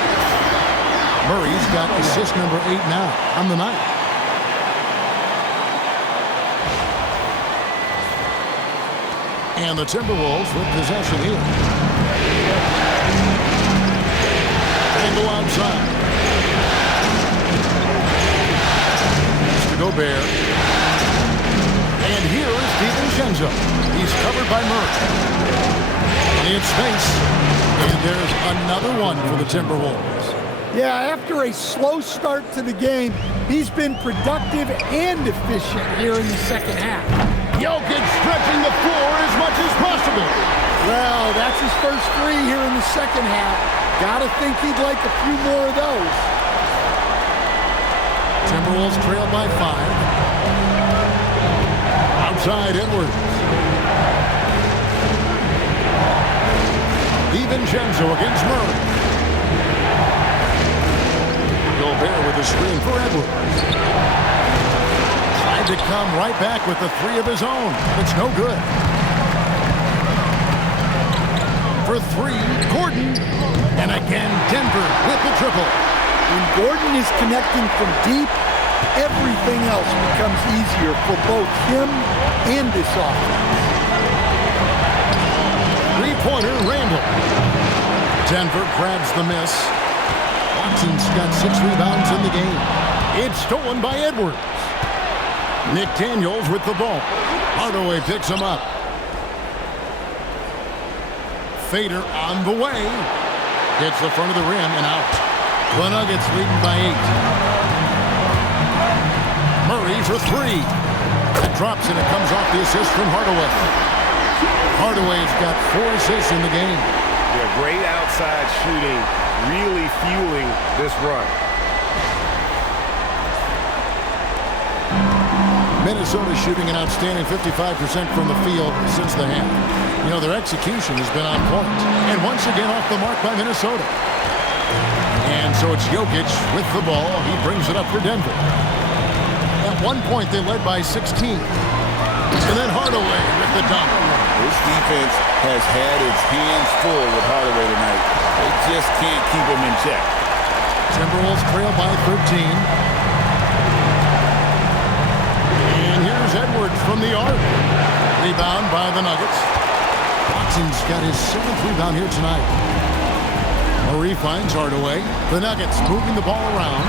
Murray's got assist number 8 now on the night. And the Timberwolves with possession here. And go outside. To Gobert. And here is DiVincenzo. He's covered by Murray. Plenty of space. And there's another one for the Timberwolves. Yeah, after a slow start to the game, he's been productive and efficient here in the second half. Jokic stretching the floor as much as possible. Well, that's his first 3 here in the second half. Gotta think he'd like a few more of those. Timberwolves trail by 5. Outside Edwards. DiVincenzo against Murray. Gobert with a screen for Edwards. Tried to come right back with the 3 of his own. It's no good. For 3, Gordon. And again, Denver with the triple. When Gordon is connecting from deep, everything else becomes easier for both him and this offense. Three-pointer, Randall. Denver grabs the miss. Watson's got 6 rebounds in the game. It's stolen by Edwards. Nick Daniels with the ball. Hardaway picks him up. Fader on the way. Hits the front of the rim and out. The Nuggets leading by 8. Murray for 3. That drops and it comes off the assist from Hardaway. Hardaway's got 4 assists in the game. Yeah, great outside shooting, really fueling this run. Minnesota shooting an outstanding 55% from the field since the half. You know, their execution has been on point. And once again off the mark by Minnesota. And so it's Jokic with the ball. He brings it up for Denver. At one point, they led by 16. And then Hardaway with the dunk. This defense has had its hands full with Hardaway tonight. They just can't keep him in check. Timberwolves trail by 13. And here's Edwards from the arc. Rebound by the Nuggets. Watson's got his 7th rebound here tonight. Murray finds Hardaway. The Nuggets moving the ball around.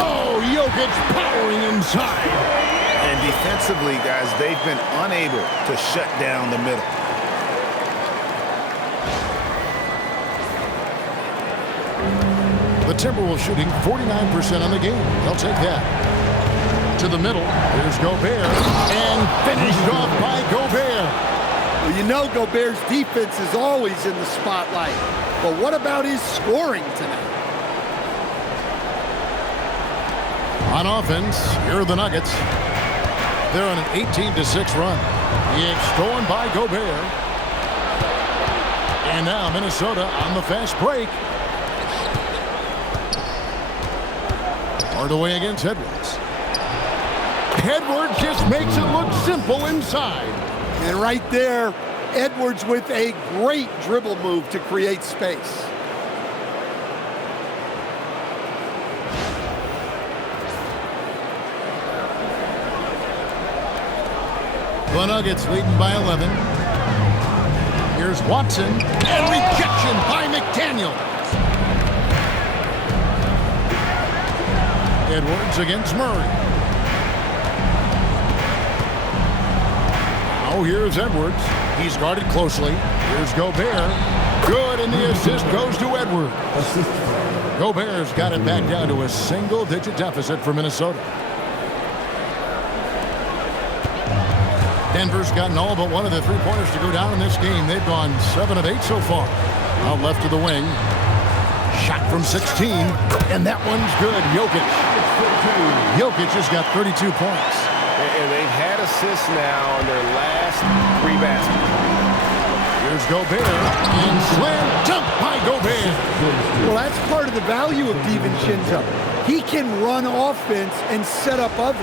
Oh, Jokic powering inside. And defensively, guys, they've been unable to shut down the middle. The Timberwolves shooting 49% on the game. They'll take that. To the middle. Here's Gobert. And finished off by Gobert. Well, you know Gobert's defense is always in the spotlight. But what about his scoring tonight? On offense, here are the Nuggets. They're on an 18-6 run. It's stolen by Gobert. And now Minnesota on the fast break. Hardaway against Edwards. Edwards just makes it look simple inside. And right there, Edwards with a great dribble move to create space. The Nuggets leading by 11. Here's Watson. And rejection by McDaniel. Edwards against Murray. Now here's Edwards. He's guarded closely. Here's Gobert. Good, and the assist goes to Edwards. Gobert's got it back down to a single-digit deficit for Minnesota. Denver's gotten all but one of the 3-pointers to go down in this game. They've gone 7 of 8 so far. Out left to the wing. Shot from 16, and that one's good. Jokic. Jokic has got 32 points. And they've had assists now on their last 3 baskets. Here's Gobert, and slam dunk by Gobert. Well, that's part of the value of DiVincenzo. He can run offense and set up others.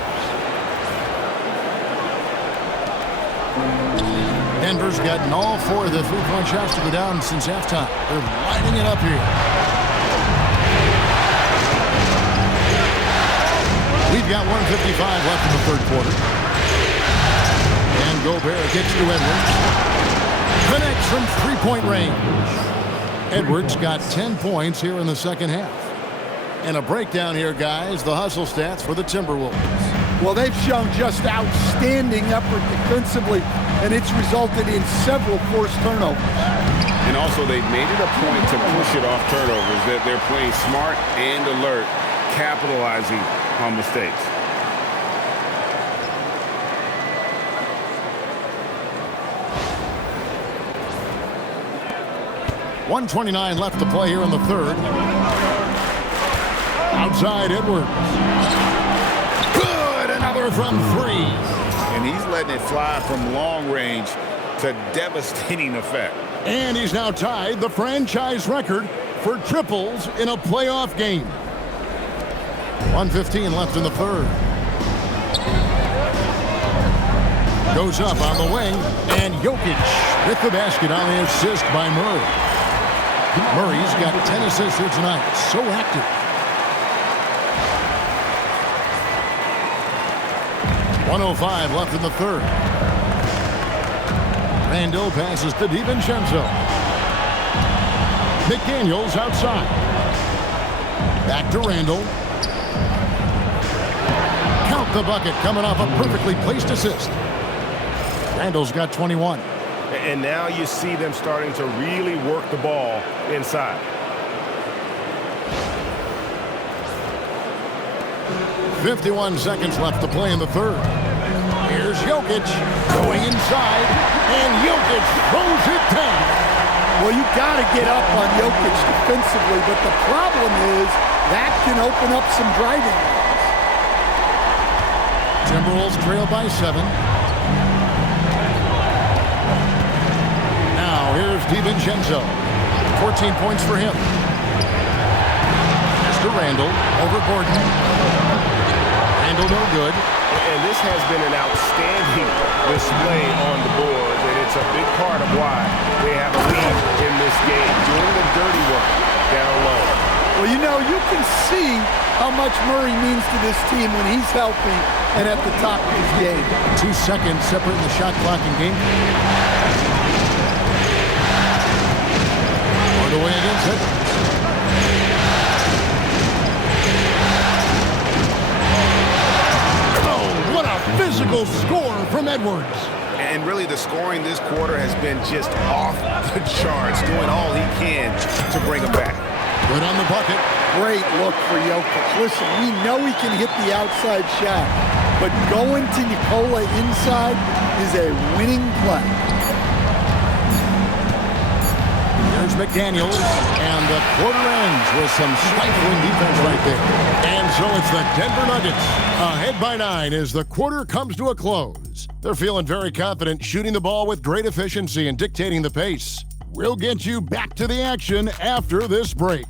Denver's gotten all 4 of the three-point shots to go down since halftime. They're lighting it up here. We've got 1:55 left in the third quarter. And Gobert gets to Edwards. Connects from three-point range. Edwards got 10 points here in the second half. And a breakdown here, guys. The hustle stats for the Timberwolves. Well, they've shown just outstanding effort defensively, and it's resulted in several forced turnovers. And also, they've made it a point to push it off turnovers. That they're playing smart and alert, capitalizing on mistakes. .129 left to play here in the third. Outside Edwards. Good, another from 3. And he's letting it fly from long range to devastating effect. And he's now tied the franchise record for triples in a playoff game. 1:15 left in the third. Goes up on the wing, and Jokic with the basket on the assist by Murray. Murray's got 10 assists here tonight. So active. 1:05 left in the third. Randall passes to DiVincenzo. McDaniels outside. Back to Randall. Count the bucket coming off a perfectly placed assist. Randall's got 21. And now you see them starting to really work the ball inside. .51 seconds left to play in the third. Here's Jokic going inside, and Jokic throws it down. Well, you got to get up on Jokic defensively, but the problem is that can open up some driving lanes. Timberwolves trail by 7. Now here's DiVincenzo. 14 points for him. Mr. Randall over Gordon. Randall no good. And this has been an outstanding display on the board, and it's a big part of why they have a lead in this game, doing the dirty work down low. Well, you know, you can see how much Murray means to this team when he's healthy and at the top of his game. 2 seconds separating the shot clock and game. On the way against it. Physical score from Edwards. And really the scoring this quarter has been just off the charts, doing all he can to bring them back. Good on the bucket. Great look for Jokic. Listen, we know he can hit the outside shot, but going to Nikola inside is a winning play. Here's McDaniels, and the quarter ends with some stifling defense right there. And so it's the Denver Nuggets ahead by 9 as the quarter comes to a close. They're feeling very confident, shooting the ball with great efficiency and dictating the pace. We'll get you back to the action after this break.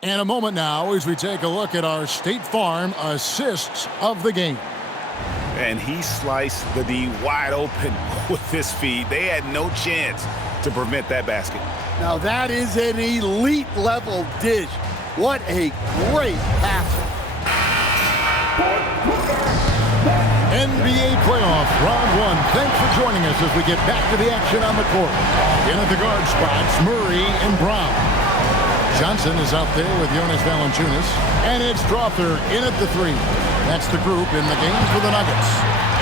And a moment now as we take a look at our State Farm assists of the game. And he sliced the D wide open with his feed. They had no chance to prevent that basket. Now that is an elite level dish. What a great passer. NBA playoff round 1. Thanks for joining us as we get back to the action on the court. In at the guard spots, Murray and Brown. Johnson is out there with Jonas Valanciunas. And it's Strawther in at the 3. That's the group in the game for the Nuggets.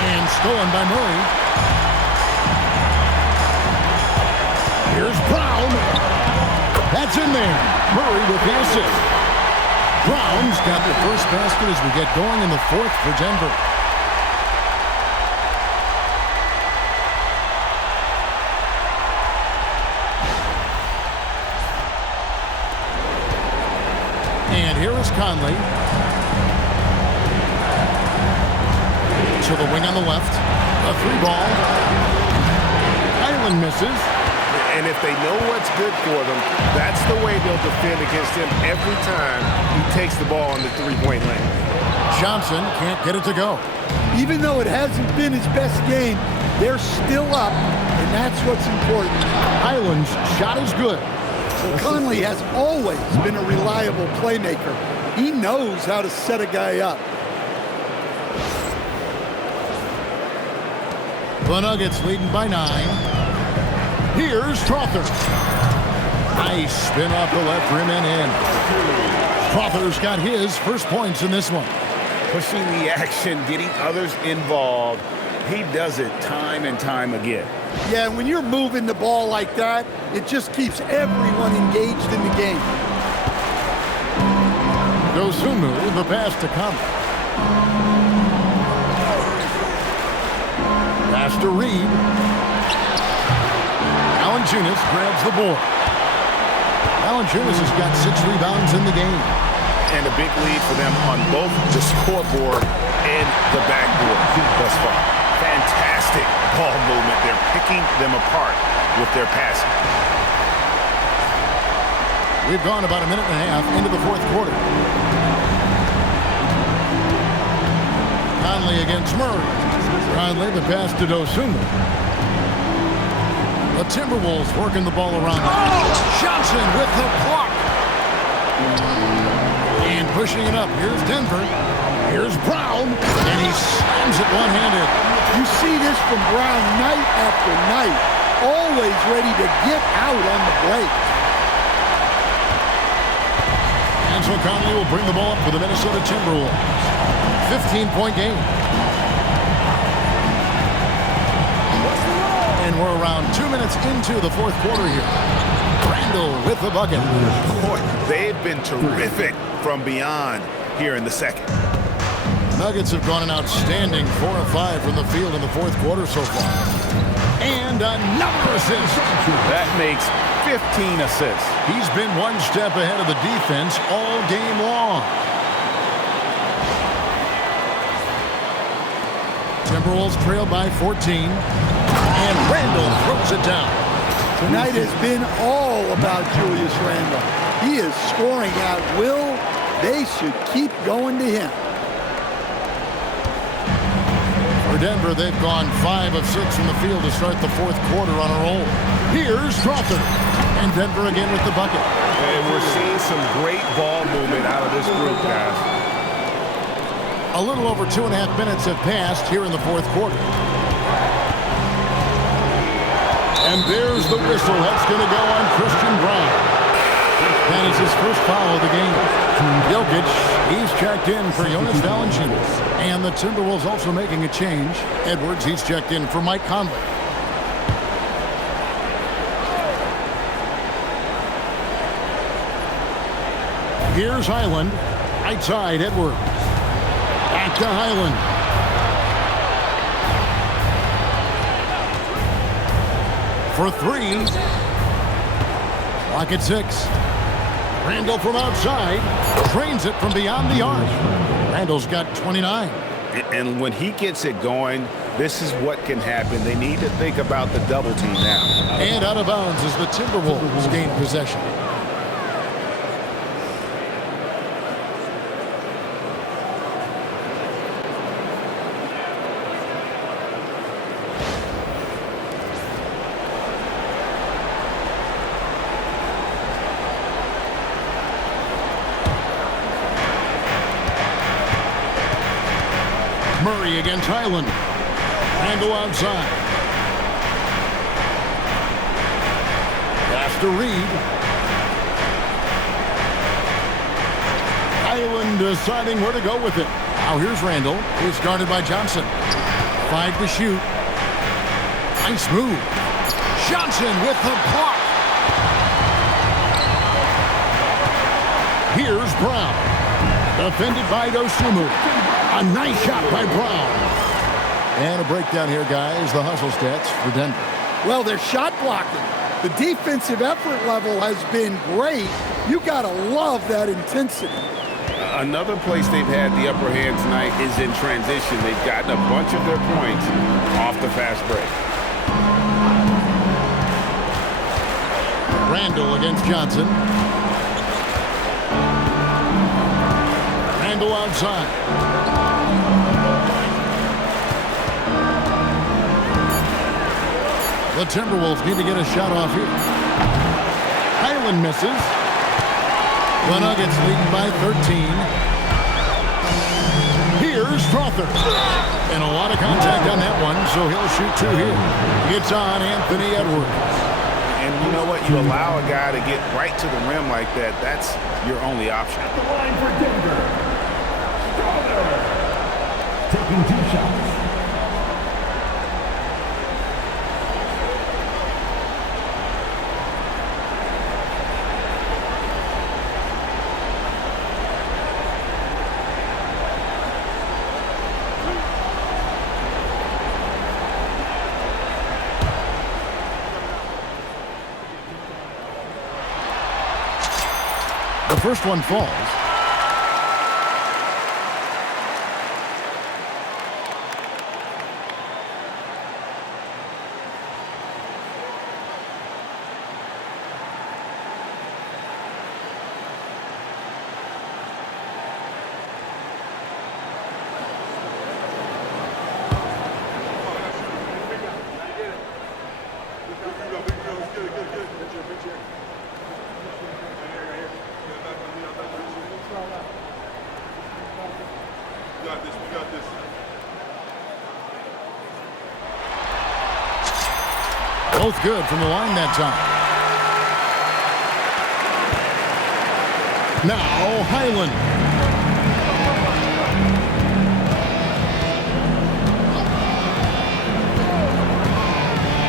And stolen by Murray. Here's Brown. That's in there. Murray with the assist. Brown's got the first basket as we get going in the 4th for Denver. And here is Conley. To the wing on the left. A 3 ball. Highland misses. And if they know what's good for them, that's the way they'll defend against him every time he takes the ball in the three-point lane. Johnson can't get it to go. Even though it hasn't been his best game, they're still up, and that's what's important. Highland's shot is good. Conley has always been a reliable playmaker. He knows how to set a guy up. The Nuggets leading by 9. Here's Trother. Nice spin off the left rim and in. Trother's got his first points in this one. Pushing the action, getting others involved. He does it time and time again. Yeah, when you're moving the ball like that, it just keeps everyone engaged in the game. Dosunmu, the pass to Conley. Pass to Reed. Valanciunas grabs the board. Valanciunas has got 6 rebounds in the game. And a big lead for them on both the scoreboard and the backboard thus far. Fantastic ball movement. They're picking them apart with their passing. We've gone about a minute and a half into the fourth quarter. Conley against Murray. Conley, the pass to Dosunmu. The Timberwolves working the ball around. Johnson with the block. And pushing it up. Here's Denver. Here's Brown. And he slams it one-handed. You see this from Brown night after night. Always ready to get out on the break. And so Conley will bring the ball up for the Minnesota Timberwolves. 15-point game. And we're around 2 minutes into the fourth quarter here. Randall with the bucket. Boy, they've been terrific from beyond here in the second. Nuggets have gone an outstanding 4 of 5 from the field in the fourth quarter so far. And another assist. That makes 15 assists. He's been one step ahead of the defense all game long. Timberwolves trail by 14. And Randall throws it down. Tonight has been all about Julius Randall. He is scoring at will. They should keep going to him. For Denver, they've gone 5 of 6 from the field to start the fourth quarter on a roll. Here's Trother. And Denver again with the bucket. And we're seeing some great ball movement out of this group, guys. A little over 2.5 minutes have passed here in the fourth quarter. And there's the whistle. That's going to go on Christian Brown. That is his first foul of the game. Jokic, he's checked in for Jonas Valanciunas. And the Timberwolves also making a change. Edwards, he's checked in for Mike Conley. Here's Highland. Right side, Edwards. Back to Highland. For 3. Clock at 6. Randall from outside. Trains it from beyond the arc. Randall's got 29. And when he gets it going, this is what can happen. They need to think about the double team now. And out of bounds as the Timberwolves gain possession. Murray against Highland. Randall outside. Pass to Reed. Highland deciding where to go with it. Now here's Randall. He's guarded by Johnson. 5 to shoot. Nice move. Johnson with the block. Here's Brown. Defended by Dosunmu. A nice shot by Brown. And a breakdown here, guys. The hustle stats for Denver. Well, they're shot blocking. The defensive effort level has been great. You got to love that intensity. Another place they've had the upper hand tonight is in transition. They've gotten a bunch of their points off the fast break. Randall against Johnson. Randall outside. The Timberwolves need to get a shot off here. Highland misses. The Nuggets lead by 13. Here's Strother. And a lot of contact on that one, so he'll shoot two here. It's on Anthony Edwards. And you know what? You allow a guy to get right to the rim like that, that's your only option. At the line for Denver, Strother, taking 2 shots. The first one falls. Both good from the line that time. Now Highland.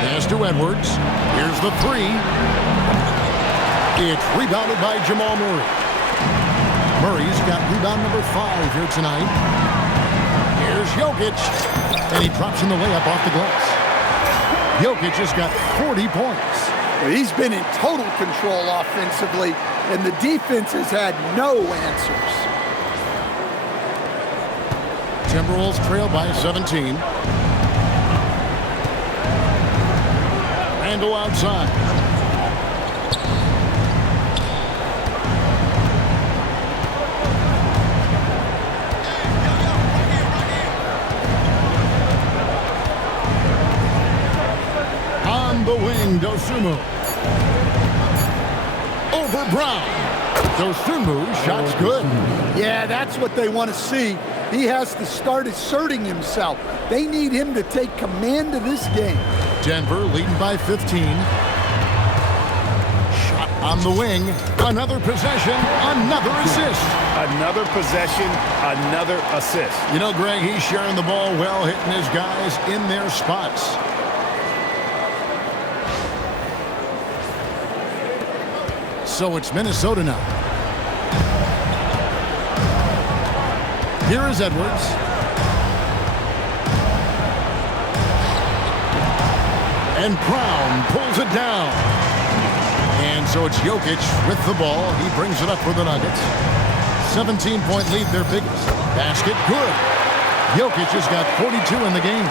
Pass to Edwards. Here's the three. It's rebounded by Jamal Murray. Murray's got rebound number 5 here tonight. Here's Jokic. And he drops in the layup off the glass. Jokic has got 40 points. He's been in total control offensively, and the defense has had no answers. Timberwolves trail by 17. Randall outside. The wing, Dosunmu. Over Brown. Dosunmu, shot's good. Yeah, that's what they want to see. He has to start asserting himself. They need him to take command of this game. Denver leading by 15. Shot on the wing. Another possession, another assist. Another possession, another assist. You know, Greg, he's sharing the ball well, hitting his guys in their spots. So it's Minnesota now. Here is Edwards. And Brown pulls it down. And so it's Jokic with the ball. He brings it up for the Nuggets. 17-point lead, their biggest. Basket, good. Jokic has got 42 in the game.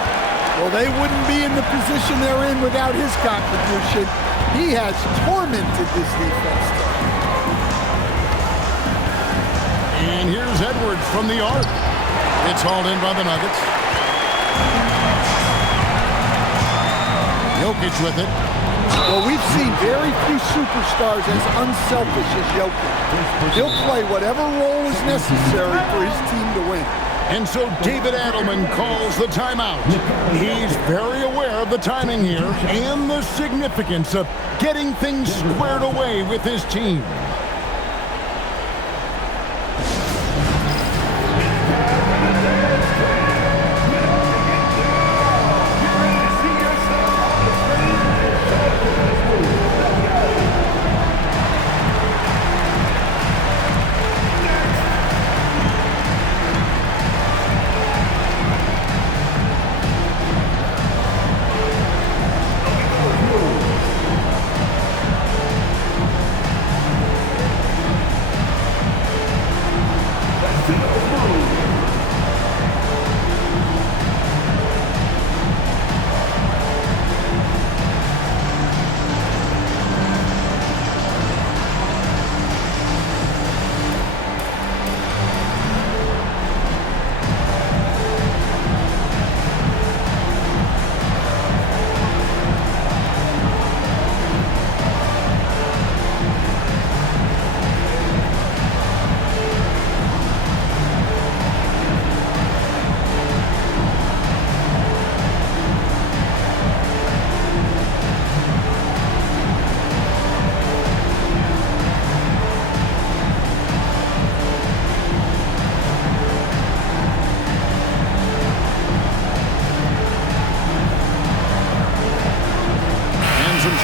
Well, they wouldn't be in the position they're in without his contribution. He has tormented this defense. And here's Edwards from the arc. It's hauled in by the Nuggets. Jokic with it. Well, we've seen very few superstars as unselfish as Jokic. He'll play whatever role is necessary for his team to win. And so David Adelman calls the timeout. He's very aware of the timing here and the significance of getting things squared away with his team.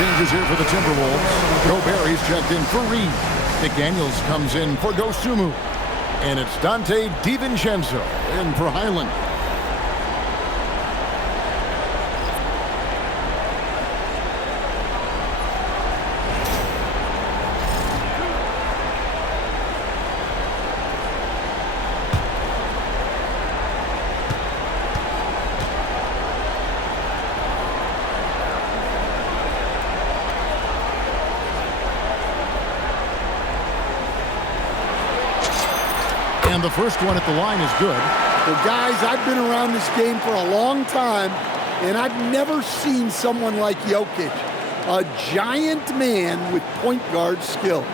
changes here for the Timberwolves. Gobert checked in for Reed. McDaniels comes in for Dosunmu. And it's Dante DiVincenzo in for Highland. And the first one at the line is good. Well, guys, I've been around this game for a long time, and I've never seen someone like Jokic, a giant man with point guard skills.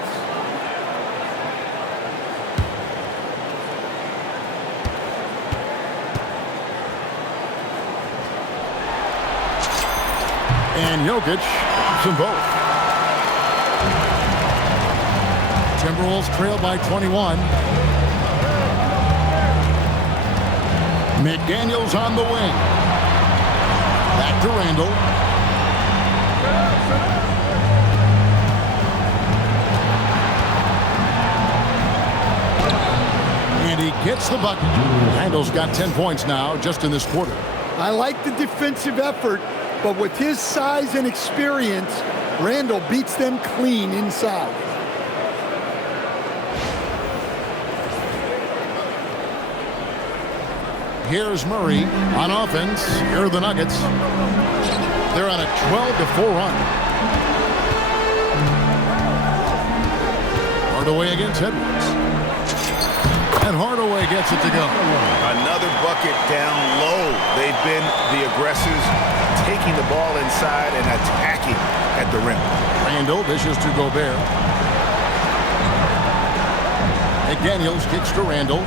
And Jokic keeps them both. Timberwolves trail by 21. McDaniels on the wing. Back to Randall. And he gets the bucket. Randall's got 10 points now just in this quarter. I like the defensive effort, but with his size and experience, Randall beats them clean inside. Here's Murray on offense. Here are the Nuggets. They're on a 12-4 run. Hardaway against Edwards. And Hardaway gets it to go. Another bucket down low. They've been the aggressors, taking the ball inside and attacking at the rim. Randall dishes to Gobert. McDaniels kicks to Randall.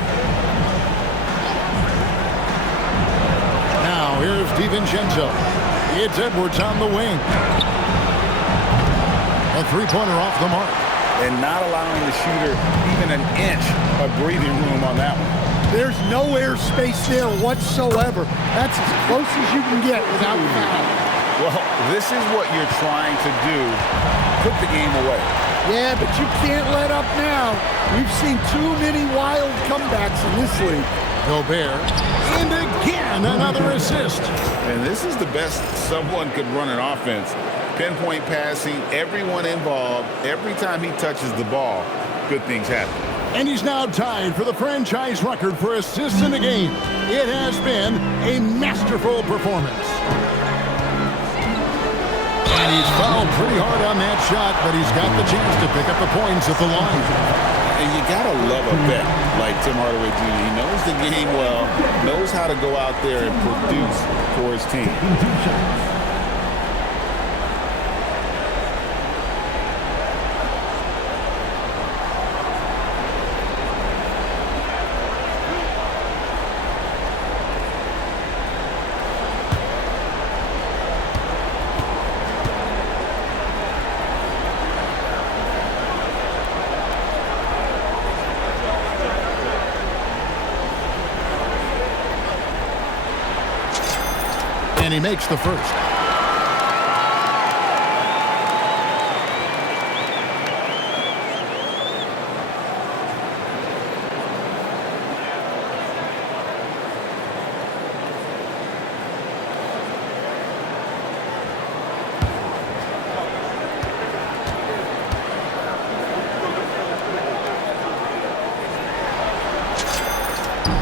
Now here's DiVincenzo. It's Edwards on the wing. A three-pointer off the mark. And not allowing the shooter even an inch of breathing room on that one. There's no airspace there whatsoever. That's as close as you can get without foul. Well, this is what you're trying to do. Put the game away. Yeah, but you can't let up now. We've seen too many wild comebacks in this league. Gobert. And again, another assist. And this is the best someone could run an offense. Pinpoint passing, everyone involved. Every time he touches the ball, good things happen. And he's now tied for the franchise record for assists in a game. It has been a masterful performance. And he's fouled pretty hard on that shot, but he's got the chance to pick up the points at the line. And you got to love a vet like Tim Hardaway Jr. He knows the game well, knows how to go out there and produce for his team. And he makes the first.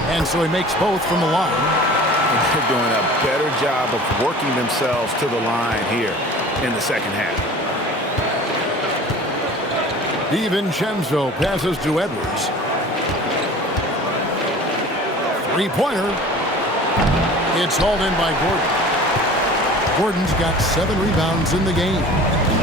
And so he makes both from the line. They're doing a better job of working themselves to the line here in the second half. DiVincenzo passes to Edwards. Three-pointer. It's hauled in by Gordon. Gordon's got 7 rebounds in the game.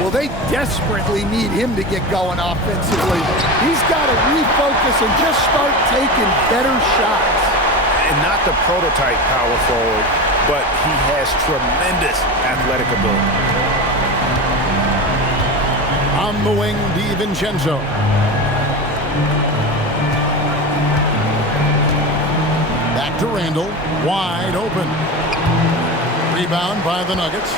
Well, they desperately need him to get going offensively. He's got to refocus and just start taking better shots. And not the prototype power forward, but he has tremendous athletic ability. On the wing, DiVincenzo. Back to Randall, wide open. Rebound by the Nuggets.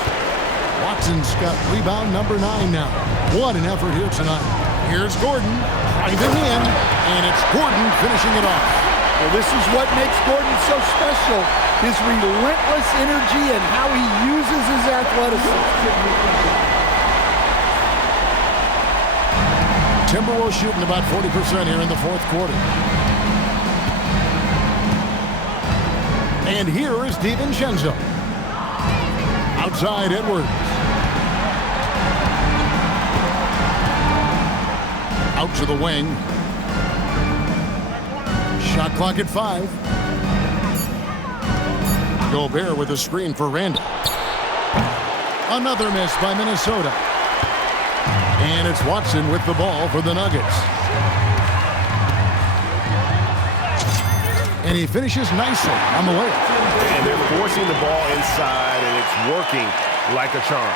Watson's got rebound number 9 now. What an effort here tonight. Here's Gordon, driving in, and it's Gordon finishing it off. Well, this is what makes Gordon so special, his relentless energy and how he uses his athleticism. Timberwolves shooting about 40% here in the fourth quarter. And here is DiVincenzo. Outside Edwards. Out to the wing. Shot clock at 5. Gobert with a screen for Randall. Another miss by Minnesota. And it's Watson with the ball for the Nuggets. And he finishes nicely on the way. And they're forcing the ball inside, and it's working like a charm.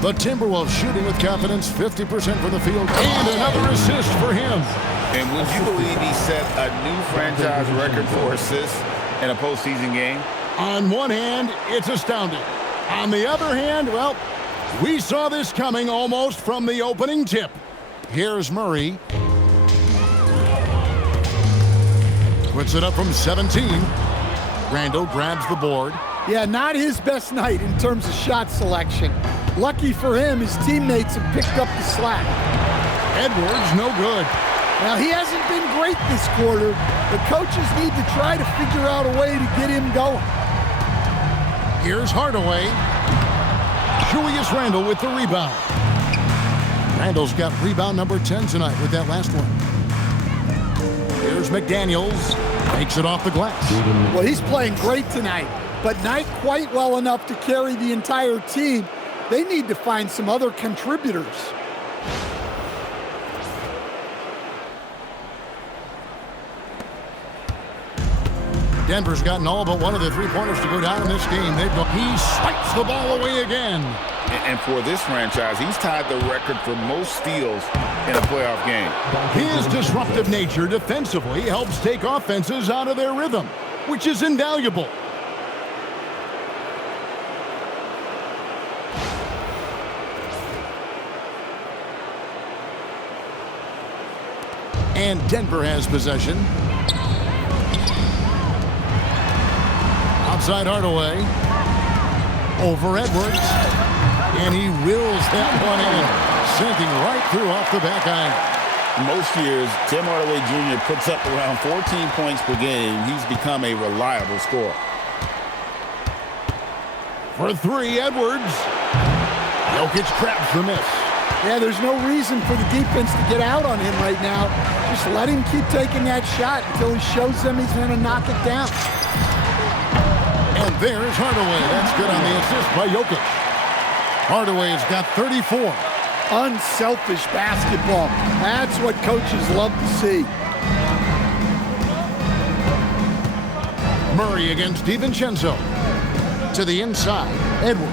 The Timberwolves shooting with confidence, 50% from the field, and another assist for him. And would you believe he set a new franchise record for assists in a postseason game? On one hand, it's astounding. On the other hand, well, we saw this coming almost from the opening tip. Here's Murray. Puts it up from 17. Randall grabs the board. Yeah, not his best night in terms of shot selection. Lucky for him, his teammates have picked up the slack. Edwards, no good. Now, he hasn't been great this quarter. The coaches need to try to figure out a way to get him going. Here's Hardaway. Julius Randle with the rebound. Randle's got rebound number 10 tonight with that last one. Here's McDaniels. Takes it off the glass. Well, he's playing great tonight, but not quite well enough to carry the entire team. They need to find some other contributors. Denver's gotten all but one of the three-pointers to go down in this game. He swipes the ball away again. And for this franchise, he's tied the record for most steals in a playoff game. His disruptive nature defensively helps take offenses out of their rhythm, which is invaluable. And Denver has possession. Outside Hardaway. Over Edwards. And he wills that one in. Sinking right through off the back iron. Most years, Tim Hardaway Jr. puts up around 14 points per game. He's become a reliable scorer. For 3, Edwards. Jokic traps the miss. Yeah, there's no reason for the defense to get out on him right now. Just let him keep taking that shot until he shows them he's going to knock it down. And there's Hardaway. That's good on the assist by Jokic. Hardaway's got 34. Unselfish basketball. That's what coaches love to see. Murray against DiVincenzo. To the inside, Edwards.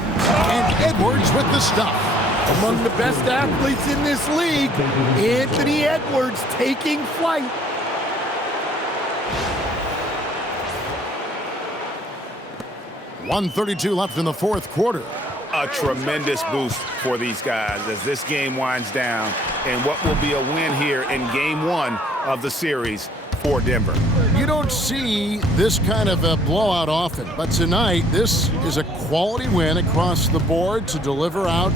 And Edwards with the stuff. Among the best athletes in this league, Anthony Edwards taking flight. .132 left in the fourth quarter. A tremendous boost for these guys as this game winds down and what will be a win here in game 1 of the series for Denver. You don't see this kind of a blowout often, but tonight this is a quality win across the board to deliver out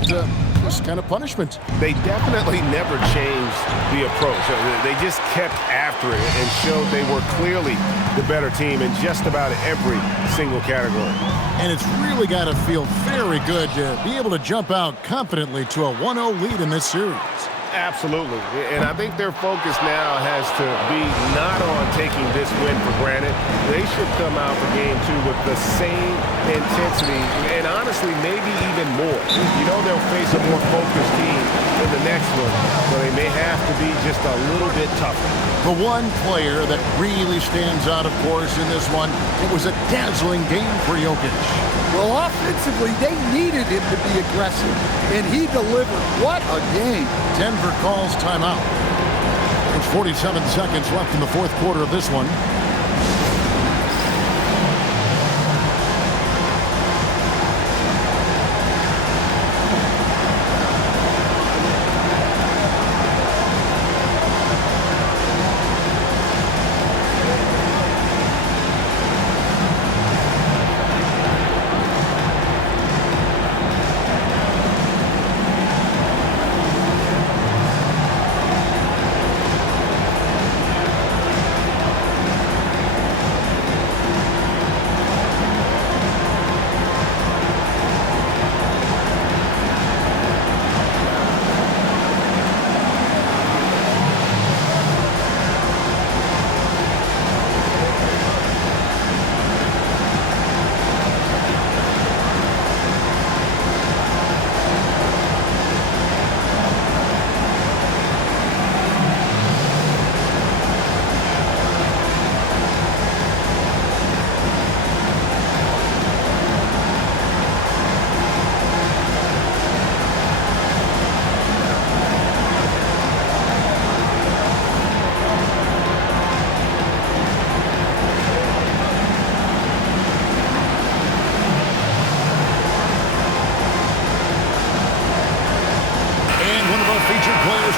this kind of punishment. They definitely never changed the approach. They just kept after it and showed they were clearly the better team in just about every single category. And it's really got to feel very good to be able to jump out confidently to a 1-0 lead in this series. Absolutely. And I think their focus now has to be not on taking this win for granted. They should come out for game 2 with the same intensity and honestly maybe even more. You know they'll face a more focused team in the next one, so they may have to be just a little bit tougher. The one player that really stands out, of course, in this one, it was a dazzling game for Jokic. Well, offensively, they needed him to be aggressive, and he delivered. What a game. Denver calls timeout. There's 47 seconds left in the fourth quarter of this one.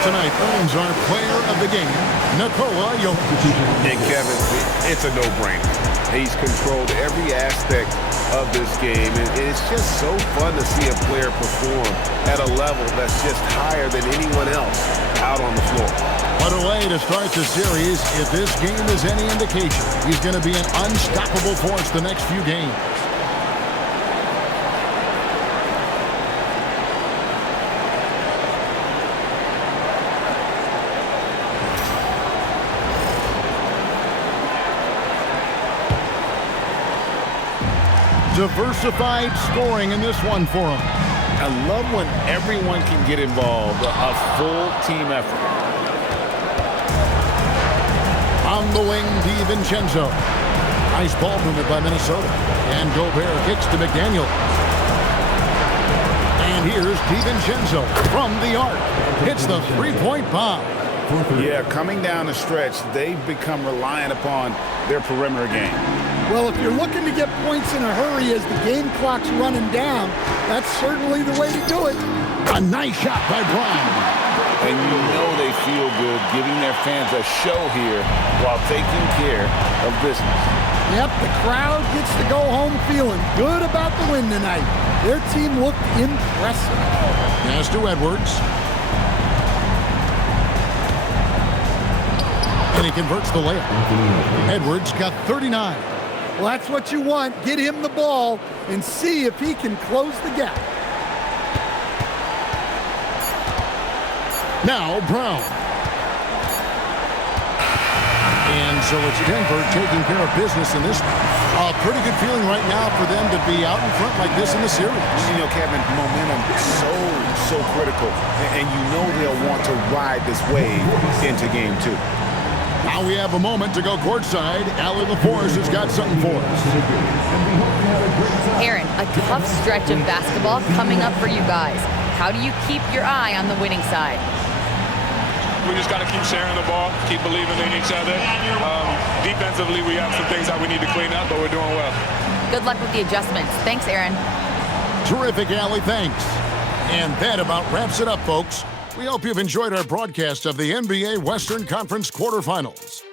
Tonight earns our player of the game, Nikola Jokic. And Kevin, it's a no-brainer. He's controlled every aspect of this game, and it's just so fun to see a player perform at a level that's just higher than anyone else out on the floor. What a way to start the series. If this game is any indication, he's going to be an unstoppable force the next few games. Diversified scoring in this one for him. I love when everyone can get involved, a full team effort. On the wing, DiVincenzo. Nice ball movement by Minnesota. And Gobert kicks to McDaniel. And here's DiVincenzo from the arc. Hits the three-point bomb. Yeah, coming down the stretch, they've become reliant upon their perimeter game. Well, if you're looking to get points in a hurry as the game clock's running down, that's certainly the way to do it. A nice shot by Brown. And you know they feel good giving their fans a show here while taking care of business. Yep, the crowd gets to go home feeling good about the win tonight. Their team looked impressive. Pass to Edwards. And he converts the layup. Edwards got 39. Well, that's what you want. Get him the ball and see if he can close the gap. Now Brown. And so it's Denver taking care of business in this. A pretty good feeling right now for them to be out in front like this in the series. You know, Kevin, momentum is so critical. And you know they'll want to ride this wave into game two. Now we have a moment to go courtside. Allie LaForce has got something for us. Aaron, a tough stretch of basketball coming up for you guys. How do you keep your eye on the winning side? We just got to keep sharing the ball, keep believing in each other. Defensively, we have some things that we need to clean up, but we're doing well. Good luck with the adjustments. Thanks, Aaron. Terrific, Allie. Thanks. And that about wraps it up, folks. We hope you've enjoyed our broadcast of the NBA Western Conference Quarterfinals.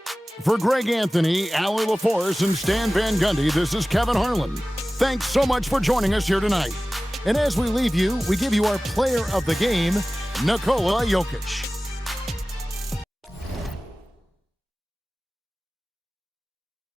For Greg Anthony, Allie LaForce, and Stan Van Gundy, this is Kevin Harlan. Thanks so much for joining us here tonight. And as we leave you, we give you our player of the game, Nikola Jokic.